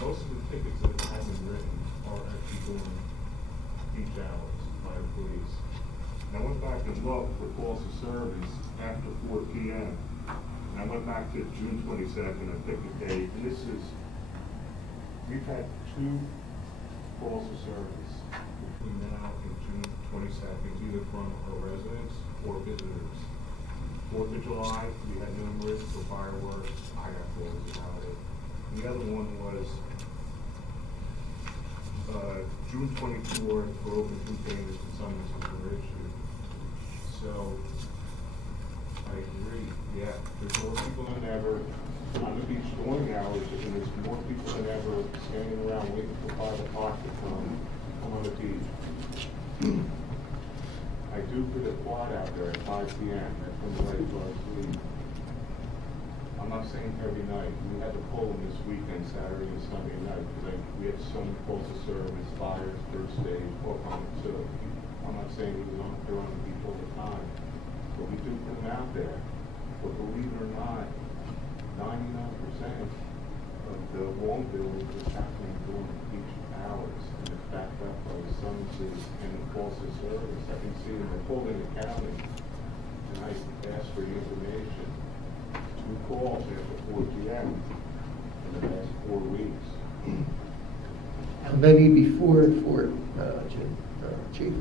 most of the tickets that have been written are actually during beach hours by the police. And I went back and looked for calls of service after 4 p.m. And I went back to June 22nd and picked a date, and we've had 2 calls of service between now and June 22nd, either from our residents or visitors. 4th of July, we had numerous for fireworks. I got calls about it. And the other one was June 24th for open containers and summonses were issued. So I agree. Yeah, there's more people than ever on the beach during hours, and there's more people than ever standing around waiting for 5 o'clock to come on the beach. I do put a quad out there at 5 p.m. That's when the lifeguards leave. I'm not saying every night. We had to pull them this weekend, Saturday and Sunday night, because we had so many calls of service, fires, first aid, all kinds of stuff. I'm not saying they're on the beach all the time, but we do put them out there. But believe it or not, 99% of the wrongdoing is happening during the beach hours, and it's backed up by the summonses and the calls of service. I can see them, I pulled in the county, and I asked for the information. 2 calls after 4 p.m. in the last 4 weeks. How many before Chief?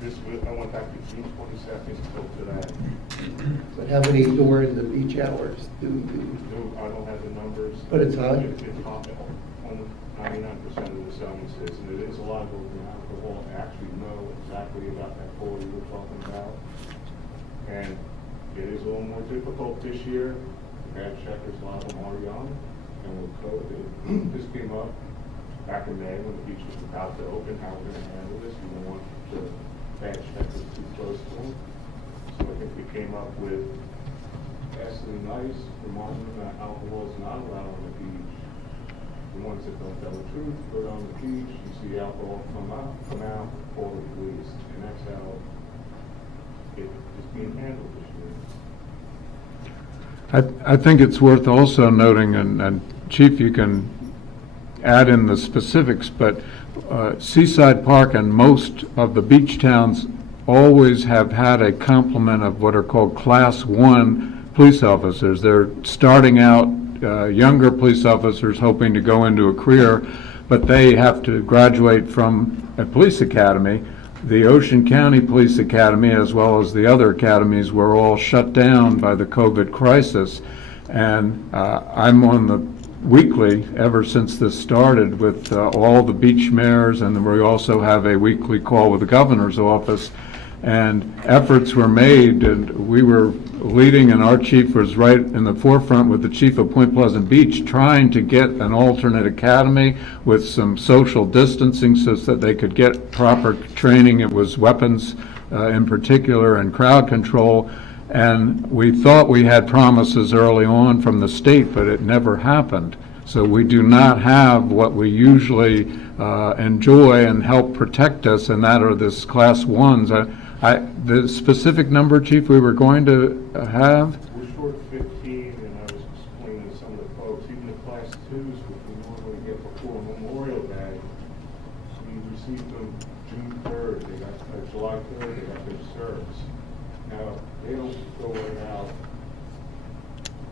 I went back to June 22nd till today. But how many during the beach hours do you? No, I don't have the numbers. But it's high? It's high. Almost 99% of the summonses, and it is a lot of open alcohol. I actually know exactly about that call you were talking about. And it is a little more difficult this year. The badge checkers, a lot of them are young, and with COVID, this came up back in May when the beach was about to open, how we're going to handle this. We don't want the badge checkers too close to them. So I think we came up with Ashley Nice, reminding them that alcohol is not allowed on the beach. The ones that don't tell the truth, go down the beach, you see alcohol come out, call the police. And that's how it is being handled this year. I think it's worth also noting, and Chief, you can add in the specifics, but Seaside Park and most of the beach towns always have had a complement of what are called Class 1 police officers. They're starting out younger police officers hoping to go into a career, but they have to graduate from a police academy. The Ocean County Police Academy, as well as the other academies, were all shut down by the COVID crisis. And I'm on the weekly, ever since this started, with all the beach mayors, and we also have a weekly call with the governor's office. and efforts were made, and we were leading, and our chief was right in the forefront with the chief of Point Pleasant Beach, trying to get an alternate academy with some social distancing so that they could get proper training. It was weapons in particular and crowd control. And we thought we had promises early on from the state, but it never happened. So we do not have what we usually enjoy and help protect us, and that are this class ones. The specific number, Chief, we were going to have? We're short 15, and I was explaining to some of the folks, even the class 2s, which we normally get before Memorial Day, we received them June 3rd, they got, July 3rd, they got their certs. Now, they don't go without,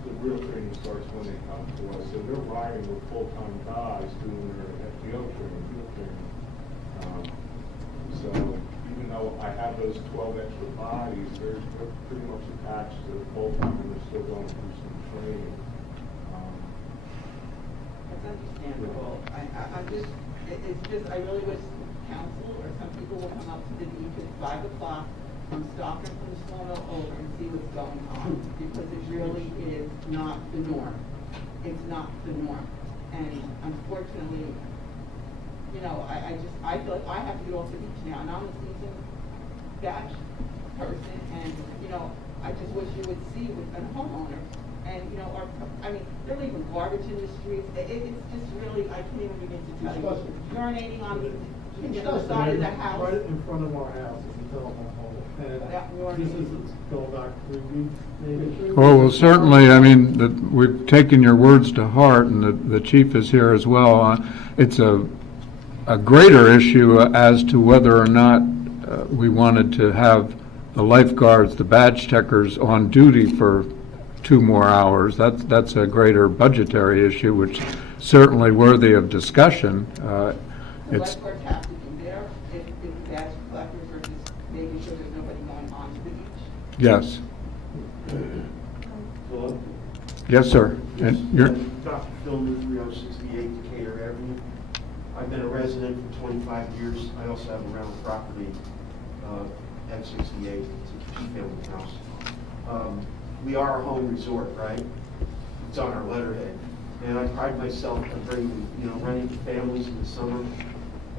the real training starts when they come to us, so they're riding with full-time guys doing their FTO training, field training. So even though I have those 12 extra bodies, they're pretty much attached to the full-time, and they're still going through some training. That's understandable. I'm just, it's just, I really wish council or some people will come up to the beach at 5 o'clock from Stockton, from the Sawmill over and see what's going on, because it really is not the norm. It's not the norm. And unfortunately, you know, I feel like I have to get off the beach now, and I'm a seasoned batch person, and, you know, I just wish you would see with a homeowner, and, you know, I mean, they're leaving garbage in the streets, it's just really, I can't even begin to tell you. Urinating on the side of the house. Right in front of our house is a telephone pole. And this is going back 3 weeks, maybe. Well, certainly, I mean, we've taken your words to heart, and the chief is here as well. It's a greater issue as to whether or not we wanted to have the lifeguards, the badge checkers on duty for 2 more hours. That's a greater budgetary issue, which certainly worthy of discussion. The lifeguards have to be there if the badge collectors are just making sure there's nobody going onto the beach. Yes. Hello? Yes, sir. And you're, Dr. Philman, 3068 Decatur Avenue. I've been a resident for 25 years. I also have a rental property at 68. It's a two-family house. We are a home resort, right? It's on our letterhead. And I pride myself on bringing, renting to families in the summer.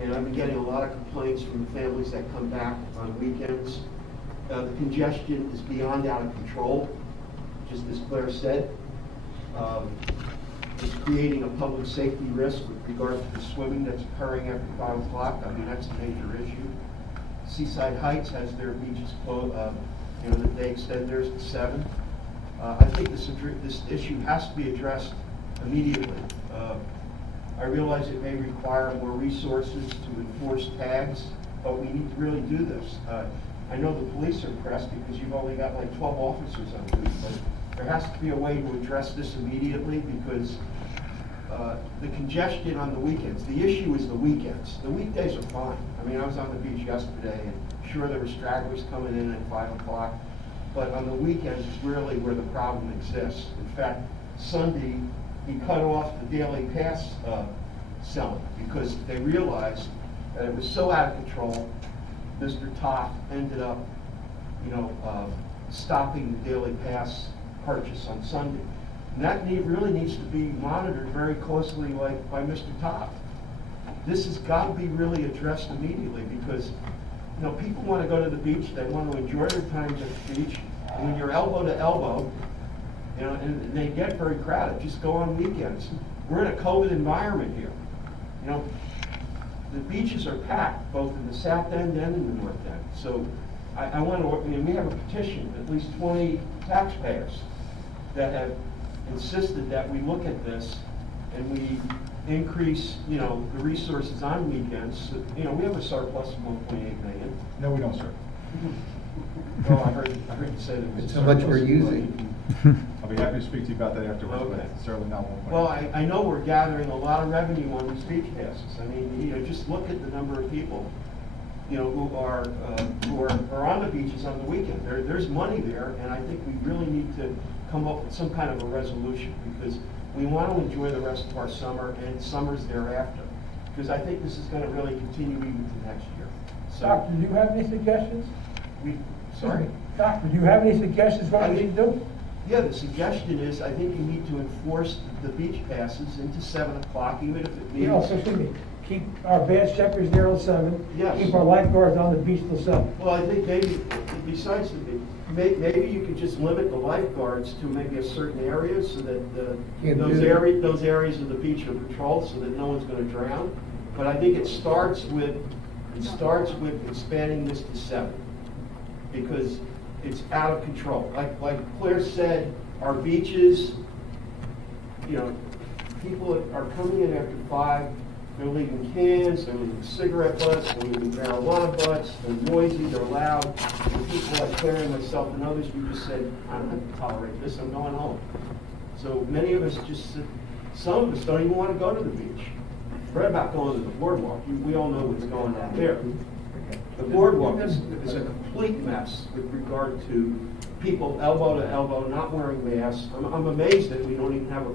And I've been getting a lot of complaints from families that come back on weekends. The congestion is beyond out of control, just as Claire said. It's creating a public safety risk with regard to the swimming that's occurring after 5 o'clock. I mean, that's a major issue. Seaside Heights has their beaches closed, that they extend theirs to 7. I think this issue has to be addressed immediately. I realize it may require more resources to enforce tags, but we need to really do this. I know the police are impressed because you've only got like 12 officers on duty, but there has to be a way to address this immediately because the congestion on the weekends, the issue is the weekends. The weekdays are fine. I mean, I was on the beach yesterday and sure there were stragglers coming in at 5 o'clock, but on the weekends is really where the problem exists. In fact, Sunday, he cut off the daily pass selling because they realized that it was so out of control. Mr. Toft ended up, stopping the daily pass purchase on Sunday. And that really needs to be monitored very closely by Mr. Toft. This has got to be really addressed immediately because, people want to go to the beach, they want to enjoy their times at the beach, and when you're elbow to elbow, and they get very crowded, just go on weekends. We're in a COVID environment here. The beaches are packed, both in the south end and in the north end. So I want to, we have a petition, at least 20 taxpayers that have insisted that we look at this and we increase, the resources on weekends. We have a surplus of 1.8 million. No, we don't, sir. Oh, I heard you say that. It's how much we're using. I'll be happy to speak to you about that afterwards, but Okay. it's certainly not one point. Well, I know we're gathering a lot of revenue on these beach passes. I mean, just look at the number of people, who are on the beaches on the weekend. There's money there, and I think we really need to come up with some kind of a resolution because we want to enjoy the rest of our summer and summers thereafter. Because I think this is going to really continue even to next year. So, Doctor, do you have any suggestions? Sorry? Doctor, do you have any suggestions what we should do? Yeah, the suggestion is, I think you need to enforce the beach passes into 7 o'clock, even if it You know, means. excuse me, keep our badge checkers there till 7. Yes. Keep our lifeguards on the beach till 7. Well, I think maybe, besides maybe you could just limit the lifeguards to maybe a certain area so that Can't those do that. those areas of the beach are patrolled so that no one's gonna drown. But I think it starts with expanding this to 7, because it's out of control. Like Claire said, our beaches, you know, people are coming in after 5, they're leaving cans, they're leaving cigarette butts, they're leaving marijuana butts, they're noisy, they're loud. And people like Claire and myself and others, we just said, I don't have to tolerate this, I'm going home. So many of us just, some of us don't even want to go to the beach. Forget about going to the boardwalk, we all know what's going on there. The boardwalk is a complete mess with regard to people elbow to elbow, not wearing masks. I'm amazed that we don't even have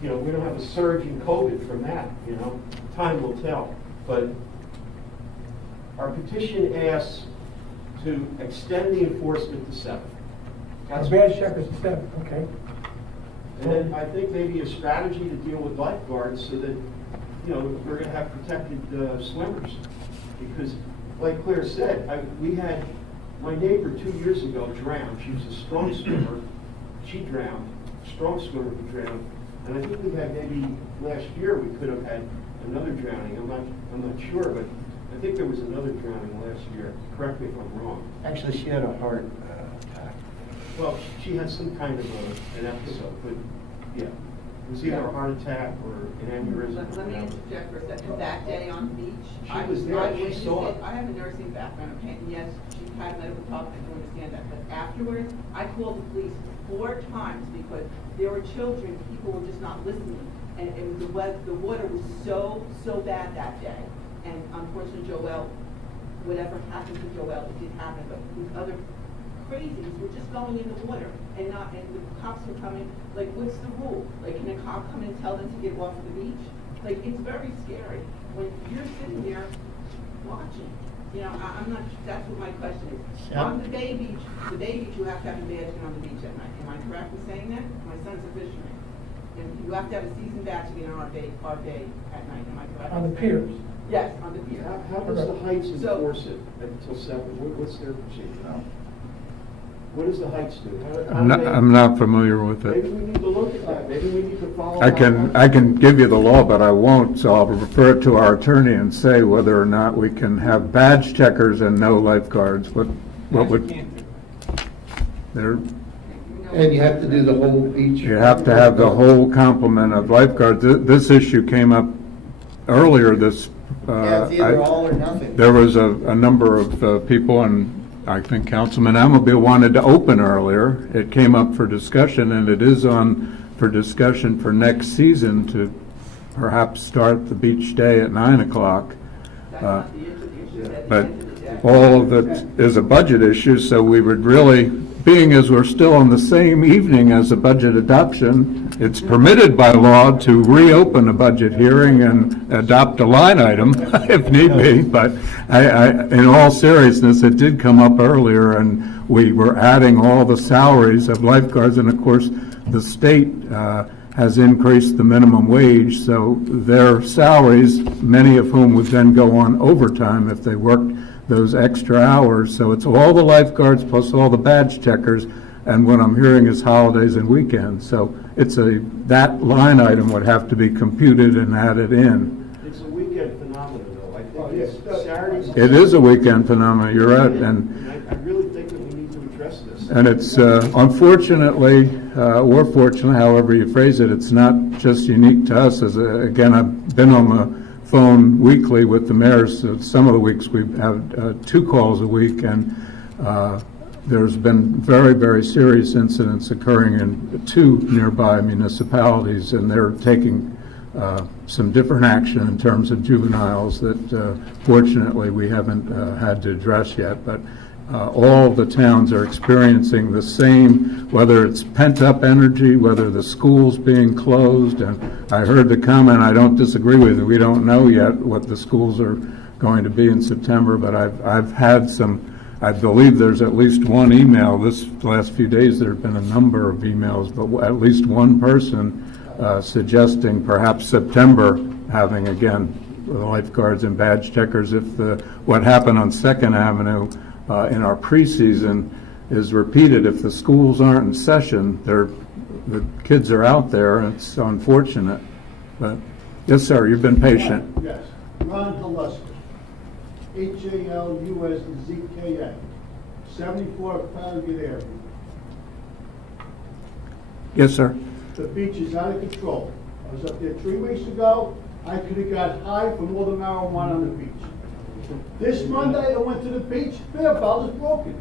we don't have a surge in COVID from that, Time will tell. But our petition asks to extend the enforcement to 7. Our badge checkers to 7, okay. And then I think maybe a strategy to deal with lifeguards so that, we're gonna have protected swimmers. Because, like Claire said, we had, my neighbor 2 years ago drowned. She was a strong swimmer. She drowned, strong swimmer who drowned. And I think we had maybe last year we could have had another drowning. I'm not sure, but I think there was another drowning last year. Correct me if I'm wrong. Actually, she had a heart attack. Well, she had some kind of an episode, but yeah. It was either a heart attack or an aneurysm. Let me interject for a second. That day on the beach, She was there, she witnessed saw it. it. I have a nursing background, okay, and yes, she had medical talk, I can understand that, but afterwards, I called the police 4 times because there were children, people were just not listening, and the water was so bad that day, and unfortunately, Joelle, whatever happened to Joelle, it did happen, but these other crazies were just going in the water and the cops were coming, like, what's the rule? Like, can a cop come and tell them to get off the beach? Like, it's very scary when you're sitting there watching. I'm not, that's what my question is. Yeah. On the Bay Beach, you have to have a badge to get on the beach at night. Am I correct in saying that? My son's a fisherman. And you have to have a season badge to get on our bay at night. Am I correct? On the in saying that? piers. Yes, on the pier. How does the Heights So- enforce it until 7? What's their procedure? What does the Heights do? I'm not familiar with Maybe it. we need to look at that. Maybe we need to follow. I can give you the law, but I won't, so I'll refer it to our attorney and say whether or not we can have badge checkers and no lifeguards. What would, there, And you have to do the whole beach. you have to have the whole complement of lifeguards. This issue came up earlier this. Yeah, it's either all or nothing. There was a number of people, and I think Councilman Amabile wanted to open earlier. It came up for discussion, and it is on for discussion for next season to perhaps start the beach day at 9 o'clock. That's not the issue. At the But end of the day. all of it is a budget issue, so we would really, being as we're still on the same evening as a budget adoption, it's permitted by law to reopen a budget hearing and adopt a line item if need be, but in all seriousness, it did come up earlier, and we were adding all the salaries of lifeguards, and of course, the state has increased the minimum wage, so their salaries, many of whom would then go on overtime if they worked those extra hours. So it's all the lifeguards plus all the badge checkers, and what I'm hearing is holidays and weekends. So that line item would have to be computed and added in. It's a weekend phenomenon, though. I think it's Saturdays. It is a weekend phenomenon, you're right, and I really think that we need to address this. And it's unfortunately, or fortunately, however you phrase it, it's not just unique to us. Again, I've been on the phone weekly with the mayors. Some of the weeks we've had 2 calls a week, and there's been very, very serious incidents occurring in 2 nearby municipalities, and they're taking some different action in terms of juveniles that fortunately we haven't had to address yet. But all the towns are experiencing the same, whether it's pent-up energy, whether the school's being closed. And I heard the comment, I don't disagree with it, we don't know yet what the schools are going to be in September, but I've had some I believe there's at least one email, this last few days, there have been a number of emails, but at least one person suggesting perhaps September, having again, the lifeguards and badge checkers, if what happened on Second Avenue in our preseason is repeated, if the schools aren't in session, the kids are out there, and it's unfortunate. But, yes, sir, you've been patient. Yes, Ron Haluska, Haluska, 74 Farragut Ave. Yes, sir. The beach is out of control. I was up there 3 weeks ago. I could have got high from all the marijuana on the beach. This Monday, I went to the beach, bear bottle is broken.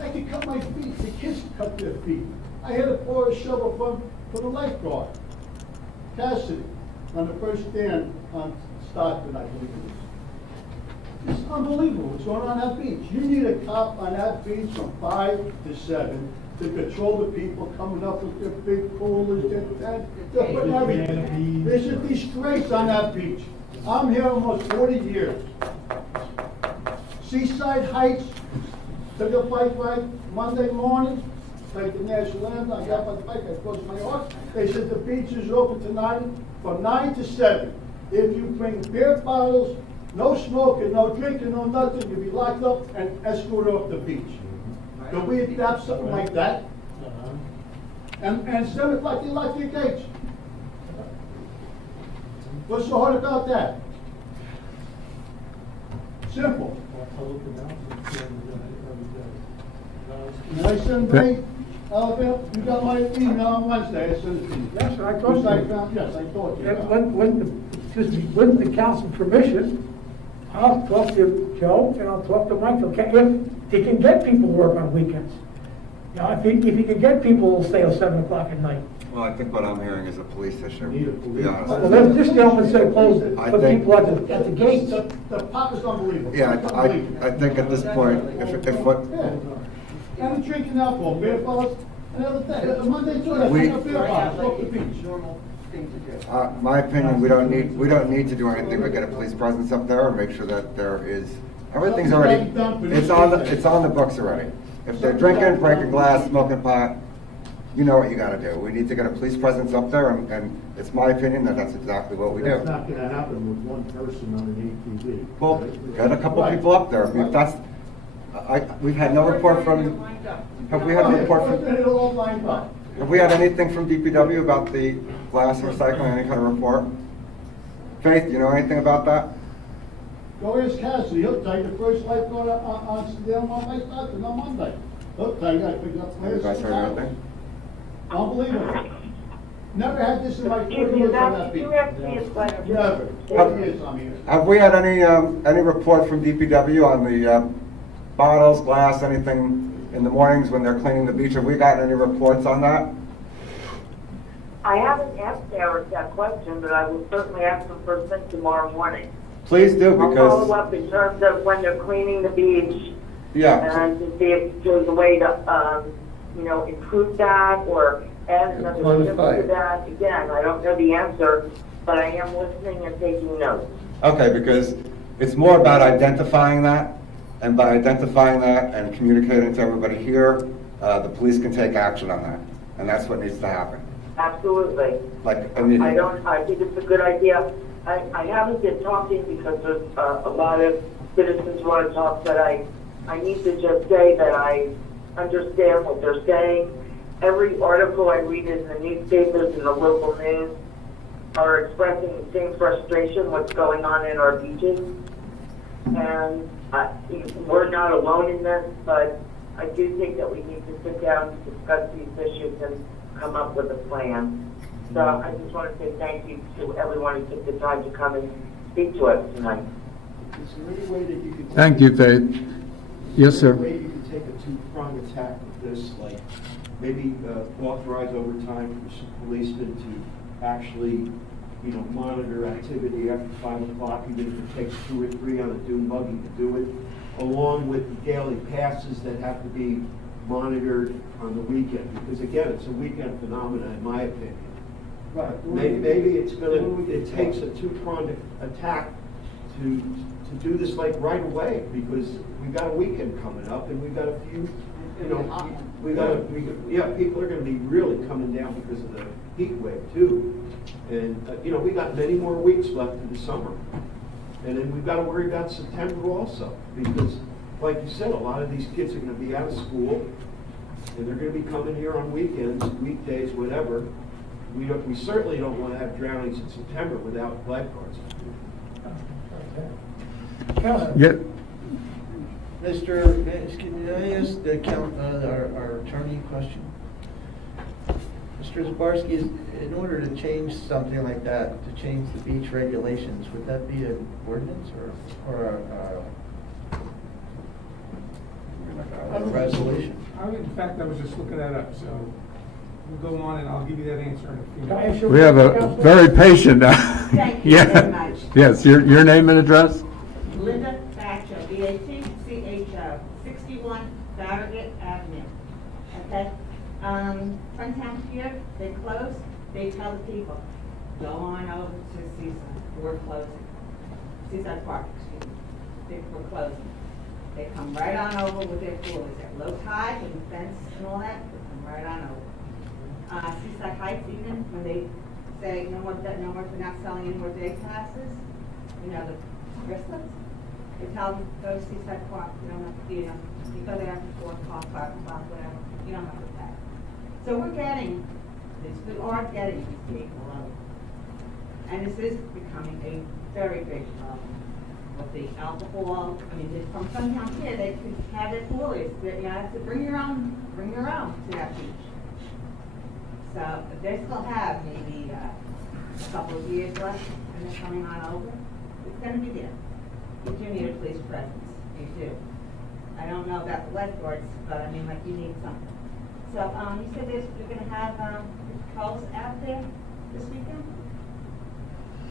I could cut my feet, the kids could cut their feet. I had to pour a shovel for the lifeguard, Cassidy, on the first stand on Stockton, I believe it is. It's unbelievable what's going on that beach. You need a cop on that beach from 5 to 7 to control the people coming up with their big coolers, they're putting everything. There's a disgrace on that beach. I'm here almost 40 years. Seaside Heights, took a bike ride Monday morning, like the national anthem, I got my bike, I closed my heart. They said the beach is open tonight from 9 to 7. If you bring beer bottles, no smoking, no drinking, no nothing, you'll be locked up and escorted off the beach. Can we adapt something like that? And send it like you like your gates. What's so hard about that? Simple. And I send me, Alabama, you got my email on Wednesday, I sent it to you. Yes, I told you. Yes, I told you. With the council permission, I'll talk to Joe and I'll talk to Mike, okay, if they can get people to work on weekends. You know, if you can get people to stay till 7 o'clock at night. Well, I think what I'm hearing is a police issue, Need a to police. be honest. Well, let's just get them and say close, I put think- people at the gates. The pop is unbelievable. Yeah, It's I unbelievable. think at this point, if what, Yeah. And drinking alcohol, beer bottles, another day, Monday too, I We- drink a beer bottle, off the beach. my opinion, we don't need to do anything but get a police presence up there and make sure that there is, everything's already, it's on the books already. If they're drinking, breaking glass, smoking pot, you know what you gotta do. We need to get a police presence up there, and it's my opinion that that's exactly what we do. That's not gonna happen with one person on an ATV. Well, get a couple people up there. I mean, if that's, we've had no report from, have we had a report from, It'll all line up. have we had anything from DPW about the glass recycling, any kind of report? Faith, you know anything about that? Go ask Cassidy, he'll tell you the first lifeguard on my Stockton on Monday. He'll tell you I picked up Have you guys heard anything? Unbelievable. Never had this in my 40 Excuse me, years on Doc, that did beach. you ask me a question? Never. 40 years I'm here. Have we had any report from DPW on the bottles, glass, anything in the mornings when they're cleaning the beach? Have we gotten any reports on that? I haven't asked Eric that question, but I will certainly ask him first thing tomorrow morning. Please do, I'll follow because, up in terms of when they're cleaning the beach yeah, and to see if there's a way to, improve that or add another step Quantify to it. that. Again, I don't know the answer, but I am listening and taking notes. okay, because it's more about identifying that, and by identifying that and communicating to everybody here, the police can take action on that, and that's what needs to happen, Absolutely. like immediately. I think it's a good idea. I haven't been talking because there's a lot of citizens want to talk, but I need to just say that I understand what they're saying. Every article I read in the newspapers and the local news are expressing the same frustration what's going on in our beaches. And we're not alone in this, but I do think that we need to sit down and discuss these issues and come up with a plan. So I just want to say thank you to everyone who took the time to come and speak to us tonight. Is there any way that you could? Thank you, Faith. Yes, Is there sir. a way you could take a two-pronged attack of this, like maybe authorize overtime for some policemen to actually, monitor activity after 5 o'clock, even if it takes 2 or 3 on a dune buggy to do it, along with the daily passes that have to be monitored on the weekend, because again, it's a weekend phenomenon, in my opinion. Right. Maybe it takes a two-pronged attack to do this like right away, because we've got a weekend coming up and we've got a few, you know, yeah, people are gonna be really coming down because of the heat wave too. And, you know, we got many more weeks left in the summer. And then we've got to worry about September also, because, like you said, a lot of these kids are going to be out of school, and they're going to be coming here on weekends, weekdays, whatever. We certainly don't want to have drownings in September without lifeguards. Yeah, Can I ask our attorney a question? Mr. Zabarski, in order to change something like that, to change the beach regulations, would that be an ordinance or a resolution? In fact, I was just looking that up, so we'll go on and I'll give you that answer in a few Can I minutes. ask you we have a Councilman? very patient. Thank you Yeah. very much. Yes, your name and address? Linda Batcho, B-A-T-C-H-O, 61 Farragut Avenue. Okay? Funtown Pier, they close, they tell the people, go on over to Seaside, we're closing. Seaside Park, excuse me, we're closing. They come right on over with their coolers, at low tide and fence and all that, they come right on over. Seaside Heights, even when they say, no more, we're not selling any more day passes, you know, the wristlets, they tell them, go to Seaside Park, you don't have to, you go there after 4 o'clock, 5 o'clock, whatever, you don't have to pay. So we are getting these people out. And this is becoming a very big problem with the alcohol. I mean, from Suntown here, they could have their coolers, you have to bring your own to that beach. So they still have maybe a couple of years left, and they're coming on over. It's gonna be there. You do need a police presence, you do. I don't know about the lifeguards, but I mean, like, you need something. So, you said you're gonna have, patrols out there this weekend?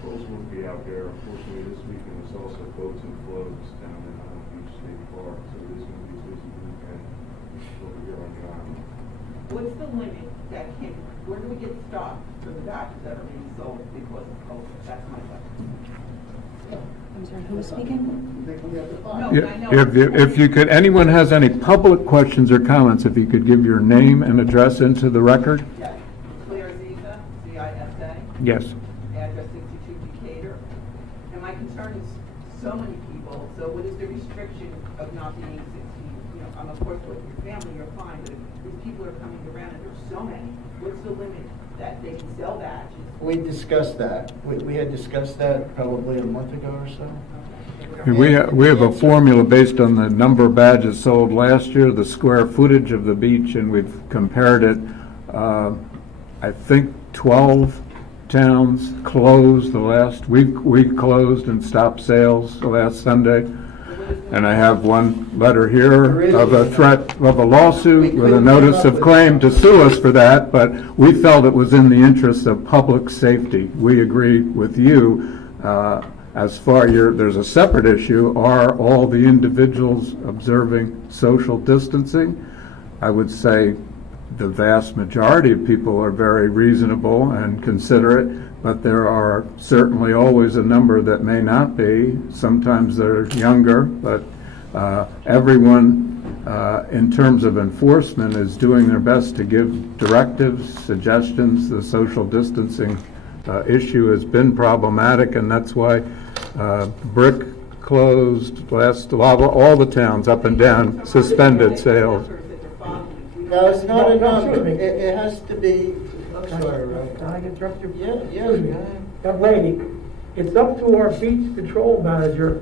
Patrols won't be out there. Unfortunately, this weekend is also boats and floats down in Beach State Park, so it is gonna be a busy weekend over here on the island. What's the limit that where do we get stopped for the batches that are being sold because of COVID? That's my question. I'm sorry, who was speaking? No, Yeah, I know. if you could, anyone has any public questions or comments, if you could give your name and address into the record? Yes. Claire Ziza, Z-I-S-A. Yes. Address 62 Decatur. And my concern is so many people, so what is the restriction of not being 16? You know, of course, with your family, you're fine, but if these people are coming around and there's so many, what's the limit that they can sell badges? We discussed that. We had discussed that probably a month ago or so. We have a formula based on the number of badges sold last year, the square footage of the beach, and we've compared it. I think 12 towns closed the last week. We closed and stopped sales the last Sunday. And I have one letter here of a threat of a lawsuit with a notice of claim to sue us for that, but we felt it was in the interest of public safety. We agree with you. As far there's a separate issue, are all the individuals observing social distancing? I would say the vast majority of people are very reasonable and considerate, but there are certainly always a number that may not be. Sometimes they're younger, but everyone in terms of enforcement is doing their best to give directives, suggestions. The social distancing issue has been problematic, and that's why Brick closed, all the towns up and down suspended sales. No, it's not a number. Excuse me. It has to be, I'm sorry, Ray. Can I interrupt you? Yeah, Excuse me. go ahead. Young lady, it's up to our beach patrol manager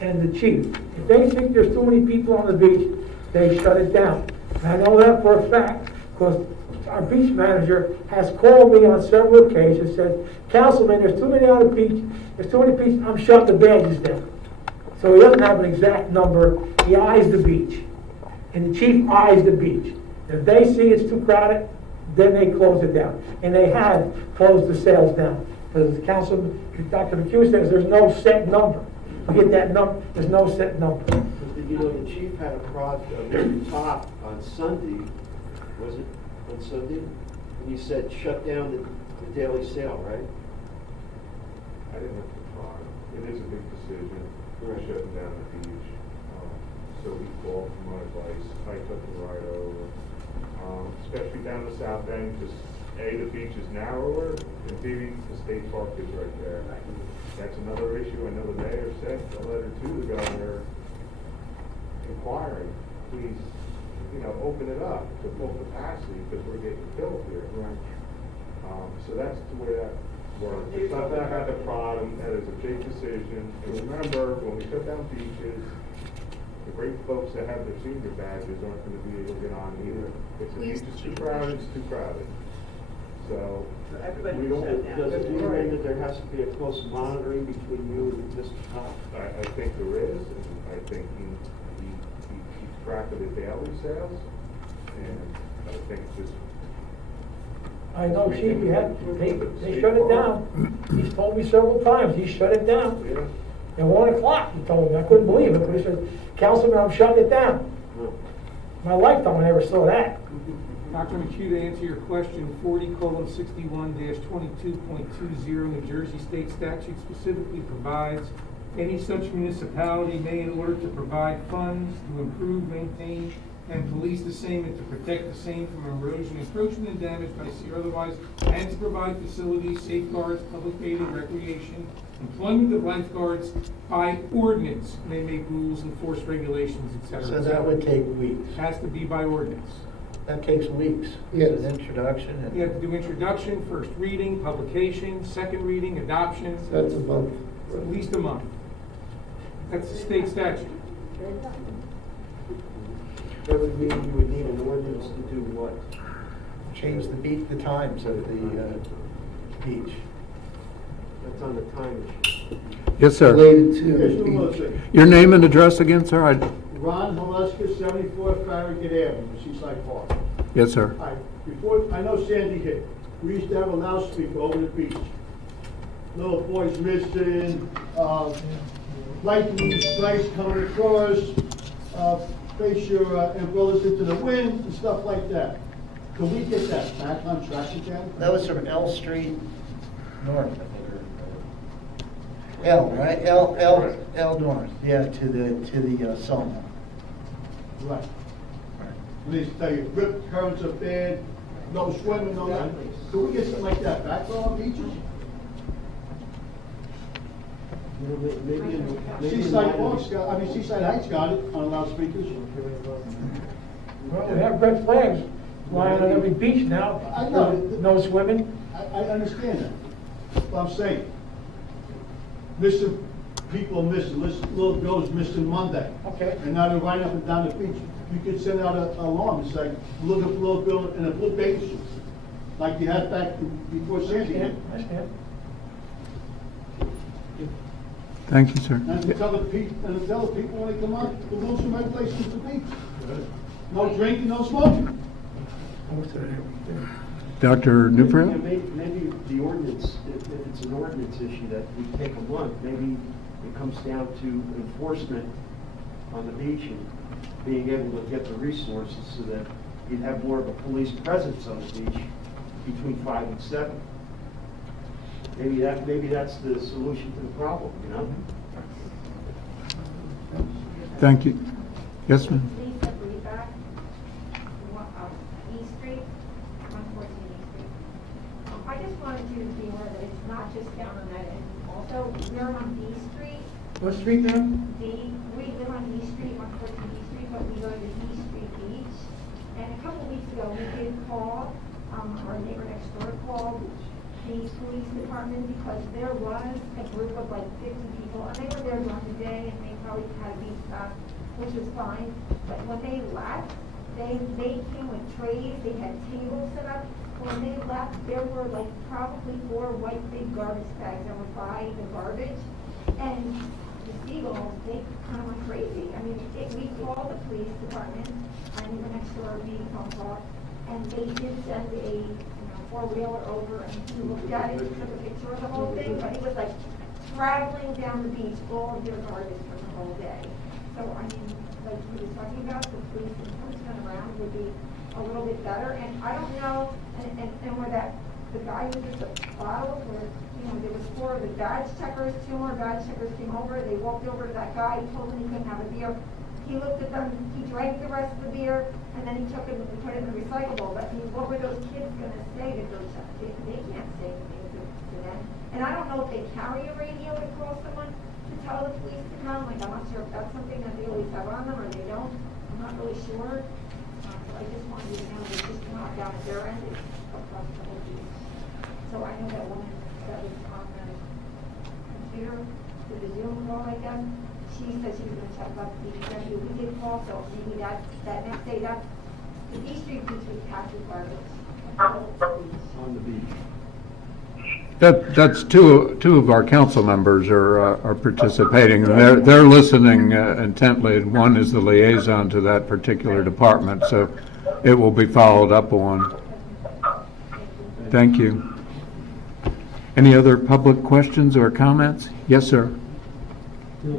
and the chief. If they think there's too many people on the beach, they shut it down. And I know that for a fact, because our beach manager has called me on several occasions, said, Councilman, there's too many on the beach, there's too many people, I'm shutting the badges down. So he doesn't have an exact number, he eyes the beach. And the chief eyes the beach. If they see it's too crowded, then they close it down. And they have closed the sales down. Because Dr. McHugh says there's no set number. We get that number, there's no set number. But you know, the chief had a project at the top on Sunday, was it on Sunday? And you said shut down the daily sale, right? I didn't have to try. it is a big decision, we're shutting down the beach. So we called from my advice, I took the ride over, especially down the south end, because A, the beach is narrower, and B, the state park is right there. That's another issue. I know the mayor sent a letter to the governor inquiring, please, open it up to full capacity, because we're getting killed here. So that's the way that works. It's not that I had the problem, that is a big decision. And remember, when we shut down beaches, the great folks that have their senior badges aren't going to be able to get on either. If the beach is too crowded, it's too crowded. So, We don't, does it mean that there has to be a close monitoring between you and Mr. Top? I think there is, and I think he keeps track of the daily sales, and I think just. I know, Chief, they shut it down. He's told me several times, he shut it down. Yeah. At 1 o'clock, he told me, I couldn't believe it, but he said, Councilman, I'm shutting it down. My lifetime, I never saw that. Dr. McHugh, to answer your question, 40:61-22.20, New Jersey State Statute specifically provides any such municipality may, in order to provide funds to improve, maintain, and police the same and to protect the same from erosion, encroachment, and damage by sea or otherwise, and to provide facilities, safeguards, public bathing, recreation, employment of lifeguards by ordinance, may make rules, enforce regulations, etc. So that would take weeks. Has to be by ordinance. That takes weeks. Yes. It's an introduction and. You have to do introduction, first reading, publication, second reading, adoption. That's a month. It's at least a month. That's the state statute. That would mean you would need an ordinance to do what? Change the times of the beach. That's on the time issue. Yes, sir. Related to Here's the one more beach. thing. Your name and address again, sir? Ron Haluska, 74 Farragut Avenue, Seaside Park. Yes, sir. I know Sandy hit. We used to have a loudspeaker over the beach. Little boys missing, lights coming across, face your umbrellas into the wind and stuff like that. Can we get that back on track again? That was from L Street north, I think. L, right? L north, yeah, to the sawmill. Right. And they tell you, rip currents are bad, no swimming, no that. Can we get something like that back on our beaches? Maybe in Seaside Heights got it on loudspeakers. Well, we have red flags flying on every beach now. I know. No swimming. I understand that. But I'm saying, people are missing, little girls missing Monday. Okay. And now they're riding up and down the beach. You could send out an alarm and say, look at the little girl in a blue bathing suit, like you had back before Sandy hit. I understand. Thank you, sir. And to tell the people when they come out, the rules and regulations of the beach. No drinking, no smoking. Dr. Newfield? Maybe the ordinance, if it's an ordinance issue that we take a month, maybe it comes down to enforcement on the beach and being able to get the resources so that you'd have more of a police presence on the beach between 5 and 7. Maybe that's the solution to the problem, you know? Thank you. Yes, ma'am. Lisa Breback, East Street, 114 East Street. I just wanted you to be aware that it's not just down on that end. Also, we're on D Street. What street now? We live on D Street, 114 D Street, but we go to D Street Beach. And a couple weeks ago, we did call, our neighbor next door called the police department because there was a group of like 50 people, and they were there during the day, and they probably had beach stuff, which was fine. But when they left, they came with trays, they had tables set up. When they left, there were like probably 4 white big garbage bags that were by the garbage. And the seagulls, they kind of went crazy. I mean, we called the police department, I knew next door, we phone call, and they did send a 4-wheeler over, and he looked at it, took a picture of the whole thing, but he was like traveling down the beach, all of their garbage for the whole day. So, I mean, like he was talking about, the police enforcement around would be a little bit better, and I don't know, and where that, the guy who did the bottles were, there was 4 of the badge checkers, 2 more badge checkers came over, they walked over to that guy, he told him he couldn't have a beer. He looked at them, he drank the rest of the beer, and then he took it and put it in the recyclable. But I mean, what were those kids gonna say to those, they can't say anything to them. And I don't know if they carry a radio to call someone to tell the police to come, like, I'm not sure if that's something that they always have on them or they don't. I'm not really sure. So I just wanted you to know that just not down at their end, it's across the whole piece. So I know that woman that was on the computer with the Zoom call, I guess, she said she was gonna check about the DPW. We did call, so maybe that next day, that, the D Street beach was passive garbage. On the beach. That's two of our council members are participating. They're listening intently, and one is the liaison to that particular department, so it will be followed up on. Thank you. Any other public questions or comments? Yes, sir. Is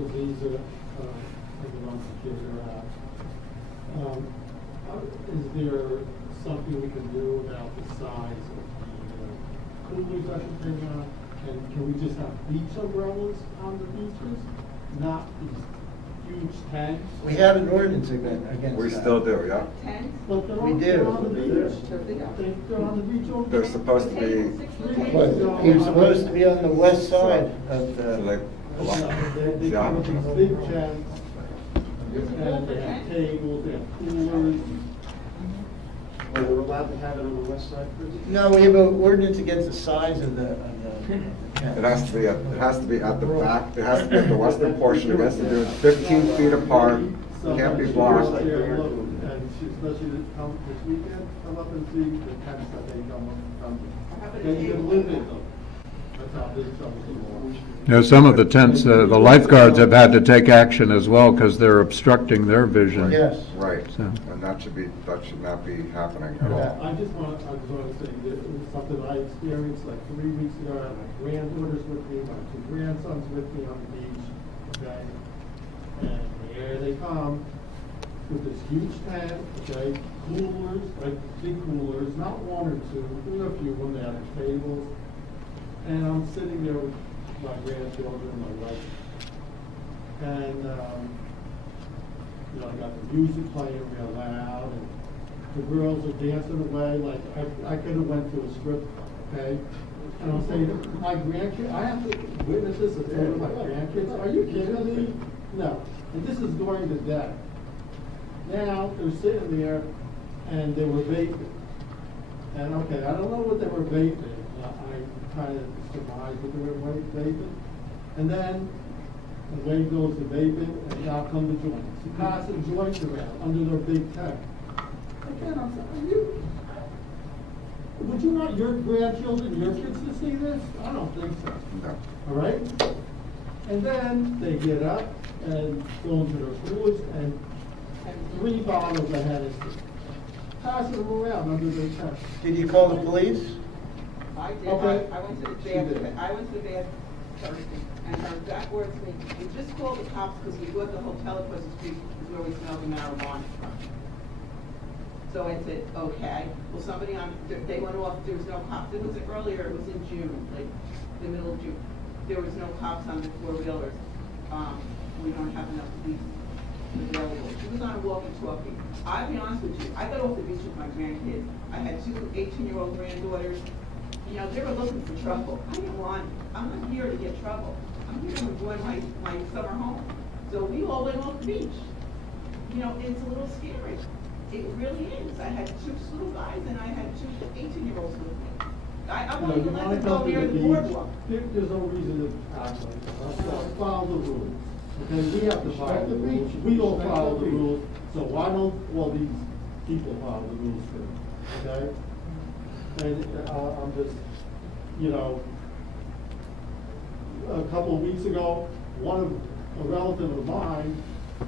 there something we can do about the size of the coolers that should bring on? And can we just have beach umbrellas on the beaches, not these huge tanks? We have an ordinance against that. We still do, yeah. But they're We on, do. they're on the beach. They're on the beach all They're supposed to be, He was supposed to be on the west side of so the, like, They yeah. come with these big tents, and they have tables, they have coolers. Are we allowed to have it on the west side, Chris? no, we have an ordinance against the size of the It has to be, it has to be at the back, it has to be at the western portion, it has to be 15 feet apart, can't be blocked. And especially to come this weekend, come up and see the tents that they come. Then you can live in them. That's how big some of them are. You know, some of the tents, the lifeguards have had to take action as well because they're obstructing their vision. yes. Right, So- and that should not be happening at all. I just want to say that it was something I experienced like 3 weeks ago. I had my granddaughters with me, my 2 grandsons with me on the beach, okay? And here they come with this huge tent, okay, coolers, like big coolers, not 1 or 2, there were a few of them, they had tables. And I'm sitting there with my grandchildren, my wife, and, you know, I got the music playing real loud, and the girls are dancing away like I could have went to a strip club, okay? And I'm saying, my grandkids, I have to witness this in front of my grandkids, are you kidding me? No, and this is during the day. Now, they're sitting there, and they were vaping. And, okay, I don't know what they were vaping, I kind of surmised that they were vaping. And then, away goes the vaping, and now come the joints. He passing joints around under their big tent. Again, I'm saying, would you want your grandchildren, your kids to see this? I don't think so. No. All right? And then they get up and go into their coolers and 3 bottles of Hennessy. Passing them around under their tent. Did you call the police? I did, Okay. I went to the She did. bathroom, I went to the bathroom Thursday, and her exact words to me, we just called the cops because we thought the hotel across the street is where we smelled the marijuana from. So I said, okay, well, somebody they went off, there was no cops, it was earlier, it was in June, like, the middle of June. There was no cops on the 4-wheelers, we don't have enough police available. She was on a walkie-talkie. I'll be honest with you, I got off the beach with my grandkids. I had 2 18-year-old granddaughters. You know, they were looking for trouble. I didn't want, I'm not here to get trouble. I'm here to enjoy my summer home. So we all went off the beach. You know, it's a little scary. It really is. I had 2 little guys and I had 2 18-year-olds with me. I won't even let them go near the boardwalk. There's no reason to act like that. Follow the rules. Okay, we have to follow the rules. We don't follow the rules, so why don't all these people follow the rules too? Okay? And I'm just, you know, a couple of weeks ago, a relative of mine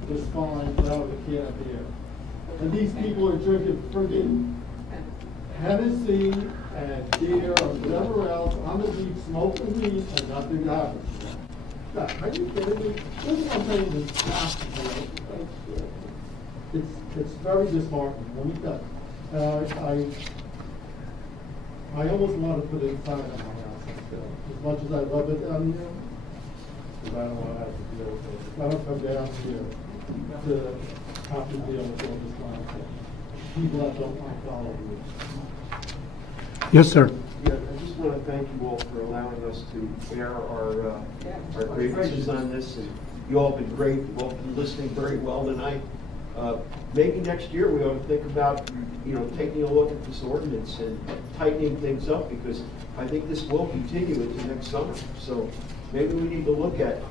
was fined for having a can of beer. And these people are drinking friggin' Hennessy and beer or whatever else on the beach, smoking weed, and nothing happens. God, are you kidding me? This is what I'm saying, this gospel, it's very disheartening when we got, I almost want to put it inside of my house. As much as I love it down here, because I don't want to have to deal with it. If I don't come down here to have to deal with all this nonsense. People that don't want to follow rules. Yes, sir. Yeah, I just want to thank you all for allowing us to air our grievances on this, and you all have been great, you've all been listening very well tonight. Maybe next year we ought to think about, taking a look at this ordinance and tightening things up, because I think this will continue into next summer. So maybe we need to look at,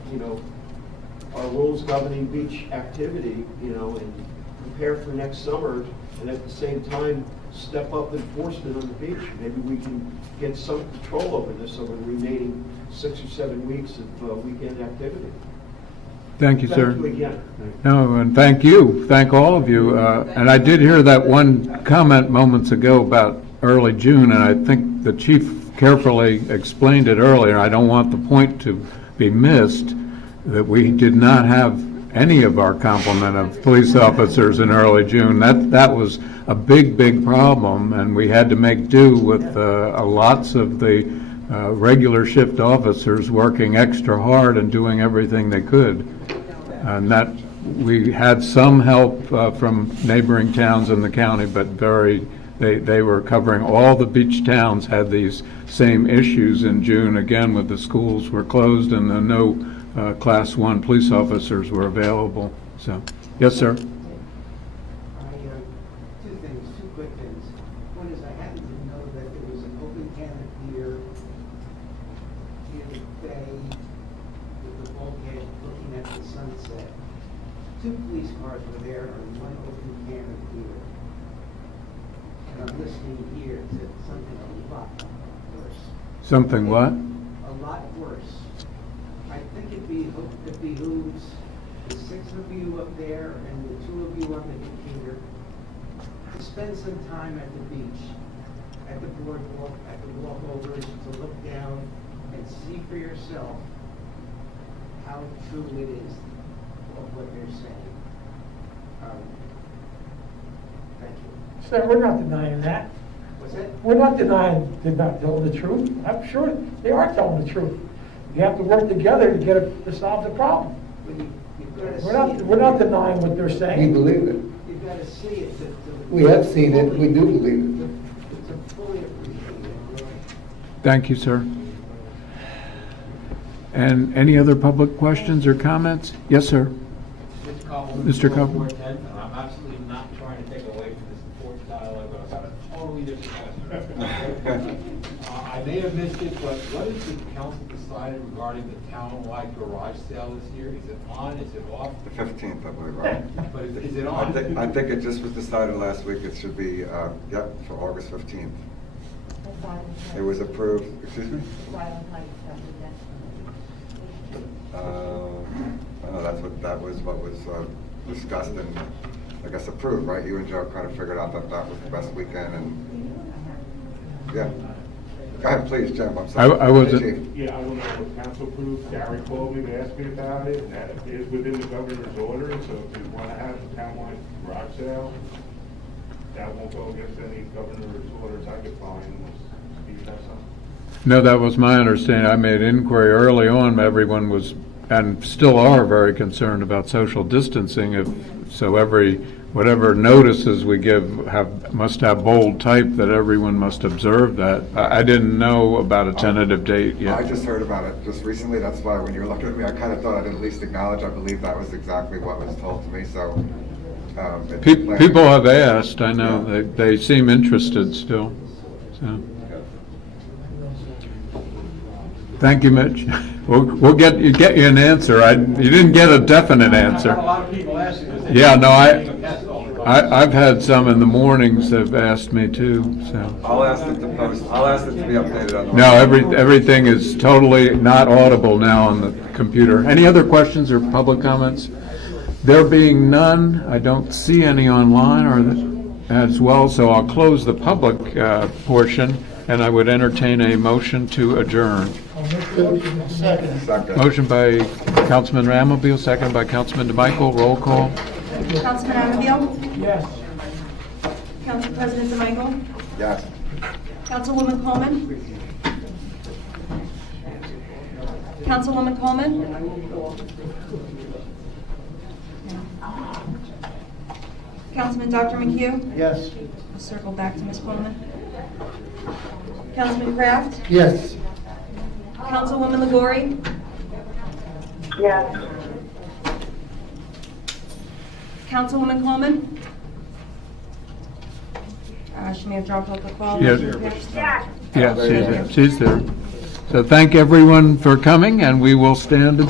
our rules governing beach activity, and prepare for next summer, and at the same time, step up enforcement on the beach. Maybe we can get some control over this over the remaining 6 or 7 weeks of weekend activity. Thank you, sir. Thank you again. No, and thank you. Thank all of you. And I did hear that one comment moments ago about early June, and I think the chief carefully explained it earlier. I don't want the point to be missed that we did not have any of our complement of police officers in early June. That was a big problem, and we had to make do with lots of the regular shift officers working extra hard and doing everything they could. And that we had some help from neighboring towns in the county, but they were covering all the beach towns had these same issues in June, again, with the schools were closed and no Class 1 police officers were available. So, yes, sir. Two quick things. One is I happened to know that there was an open canopy here in the bay with the bulkhead looking at the sunset. 2 police cars were there and 1 open canopy here. And I'm listening here to something a lot worse. Something what? A lot worse. I think it behooves the 6 of you up there and the 2 of you on the computer to spend some time at the beach, at the boardwalk, at the walkovers, to look down and see for yourself how true it is of what they're saying. Thank you. Sir, we're not denying that. What's that? We're not denying they're not telling the truth. I'm sure they are telling the truth. You have to work together to solve the problem. But you've got to see it. We're not denying what they're We saying. believe it. You've got to see it to We have seen it, we do believe it. to fully appreciate it. Thank you, sir. And any other public questions or comments? Yes, sir. Mr. Copeland. And I'm absolutely not trying to take away from this important dialogue, but I've got a totally different question. I may have missed it, but what has the council decided regarding the town-wide garage sale this year? Is it on, is it off? The 15th, I believe, right? But is it on? I think it just was decided last week, it should be, for August 15th. It was approved, excuse me? I know that was what was discussed and, I guess, approved, right? You and Joe kind of figured out that was the best weekend, and, yeah. Go ahead, please, Jim, I'm sorry. I wasn't. Yeah, I don't know what council approved. Gary called me to ask me about it, and that is within the governor's order, so if you want to have a townwide garage sale, that won't go against any governor's orders I could find. Do you have something? No, that was my understanding. I made inquiry early on. Everyone was, and still are, very concerned about social distancing. So whatever notices we give must have bold type that everyone must observe that. I didn't know about a tentative date yet. I just heard about it just recently, that's why when you were looking at me, I kind of thought I'd at least acknowledge, I believe that was exactly what was told to me, so. People have asked, I know, they seem interested still, so. Thank you, Mitch. We'll get you an answer. You didn't get a definite answer. A lot of people ask you. Yeah, no, I've had some in the mornings that have asked me too, so. I'll ask them to be updated on the. No, everything is totally not audible now on the computer. Any other questions or public comments? There being none, I don't see any online or as well, so I'll close the public portion, and I would entertain a motion to adjourn. Second. Motion by Councilman Ramabeel, second by Councilman DeMichael. Roll call. Councilman Ramabeel? Yes. Council President DeMichael? Yes. Councilwoman Coleman? Councilwoman Coleman? Councilman Dr. McHugh? Yes. I'll circle back to Ms. Coleman. Councilman Kraft? Yes. Councilwoman Legori? Yes. Councilwoman Coleman? She may have dropped off the call. Yes. Yes. Yes, she's there. So thank everyone for coming, and we will stand adjourned.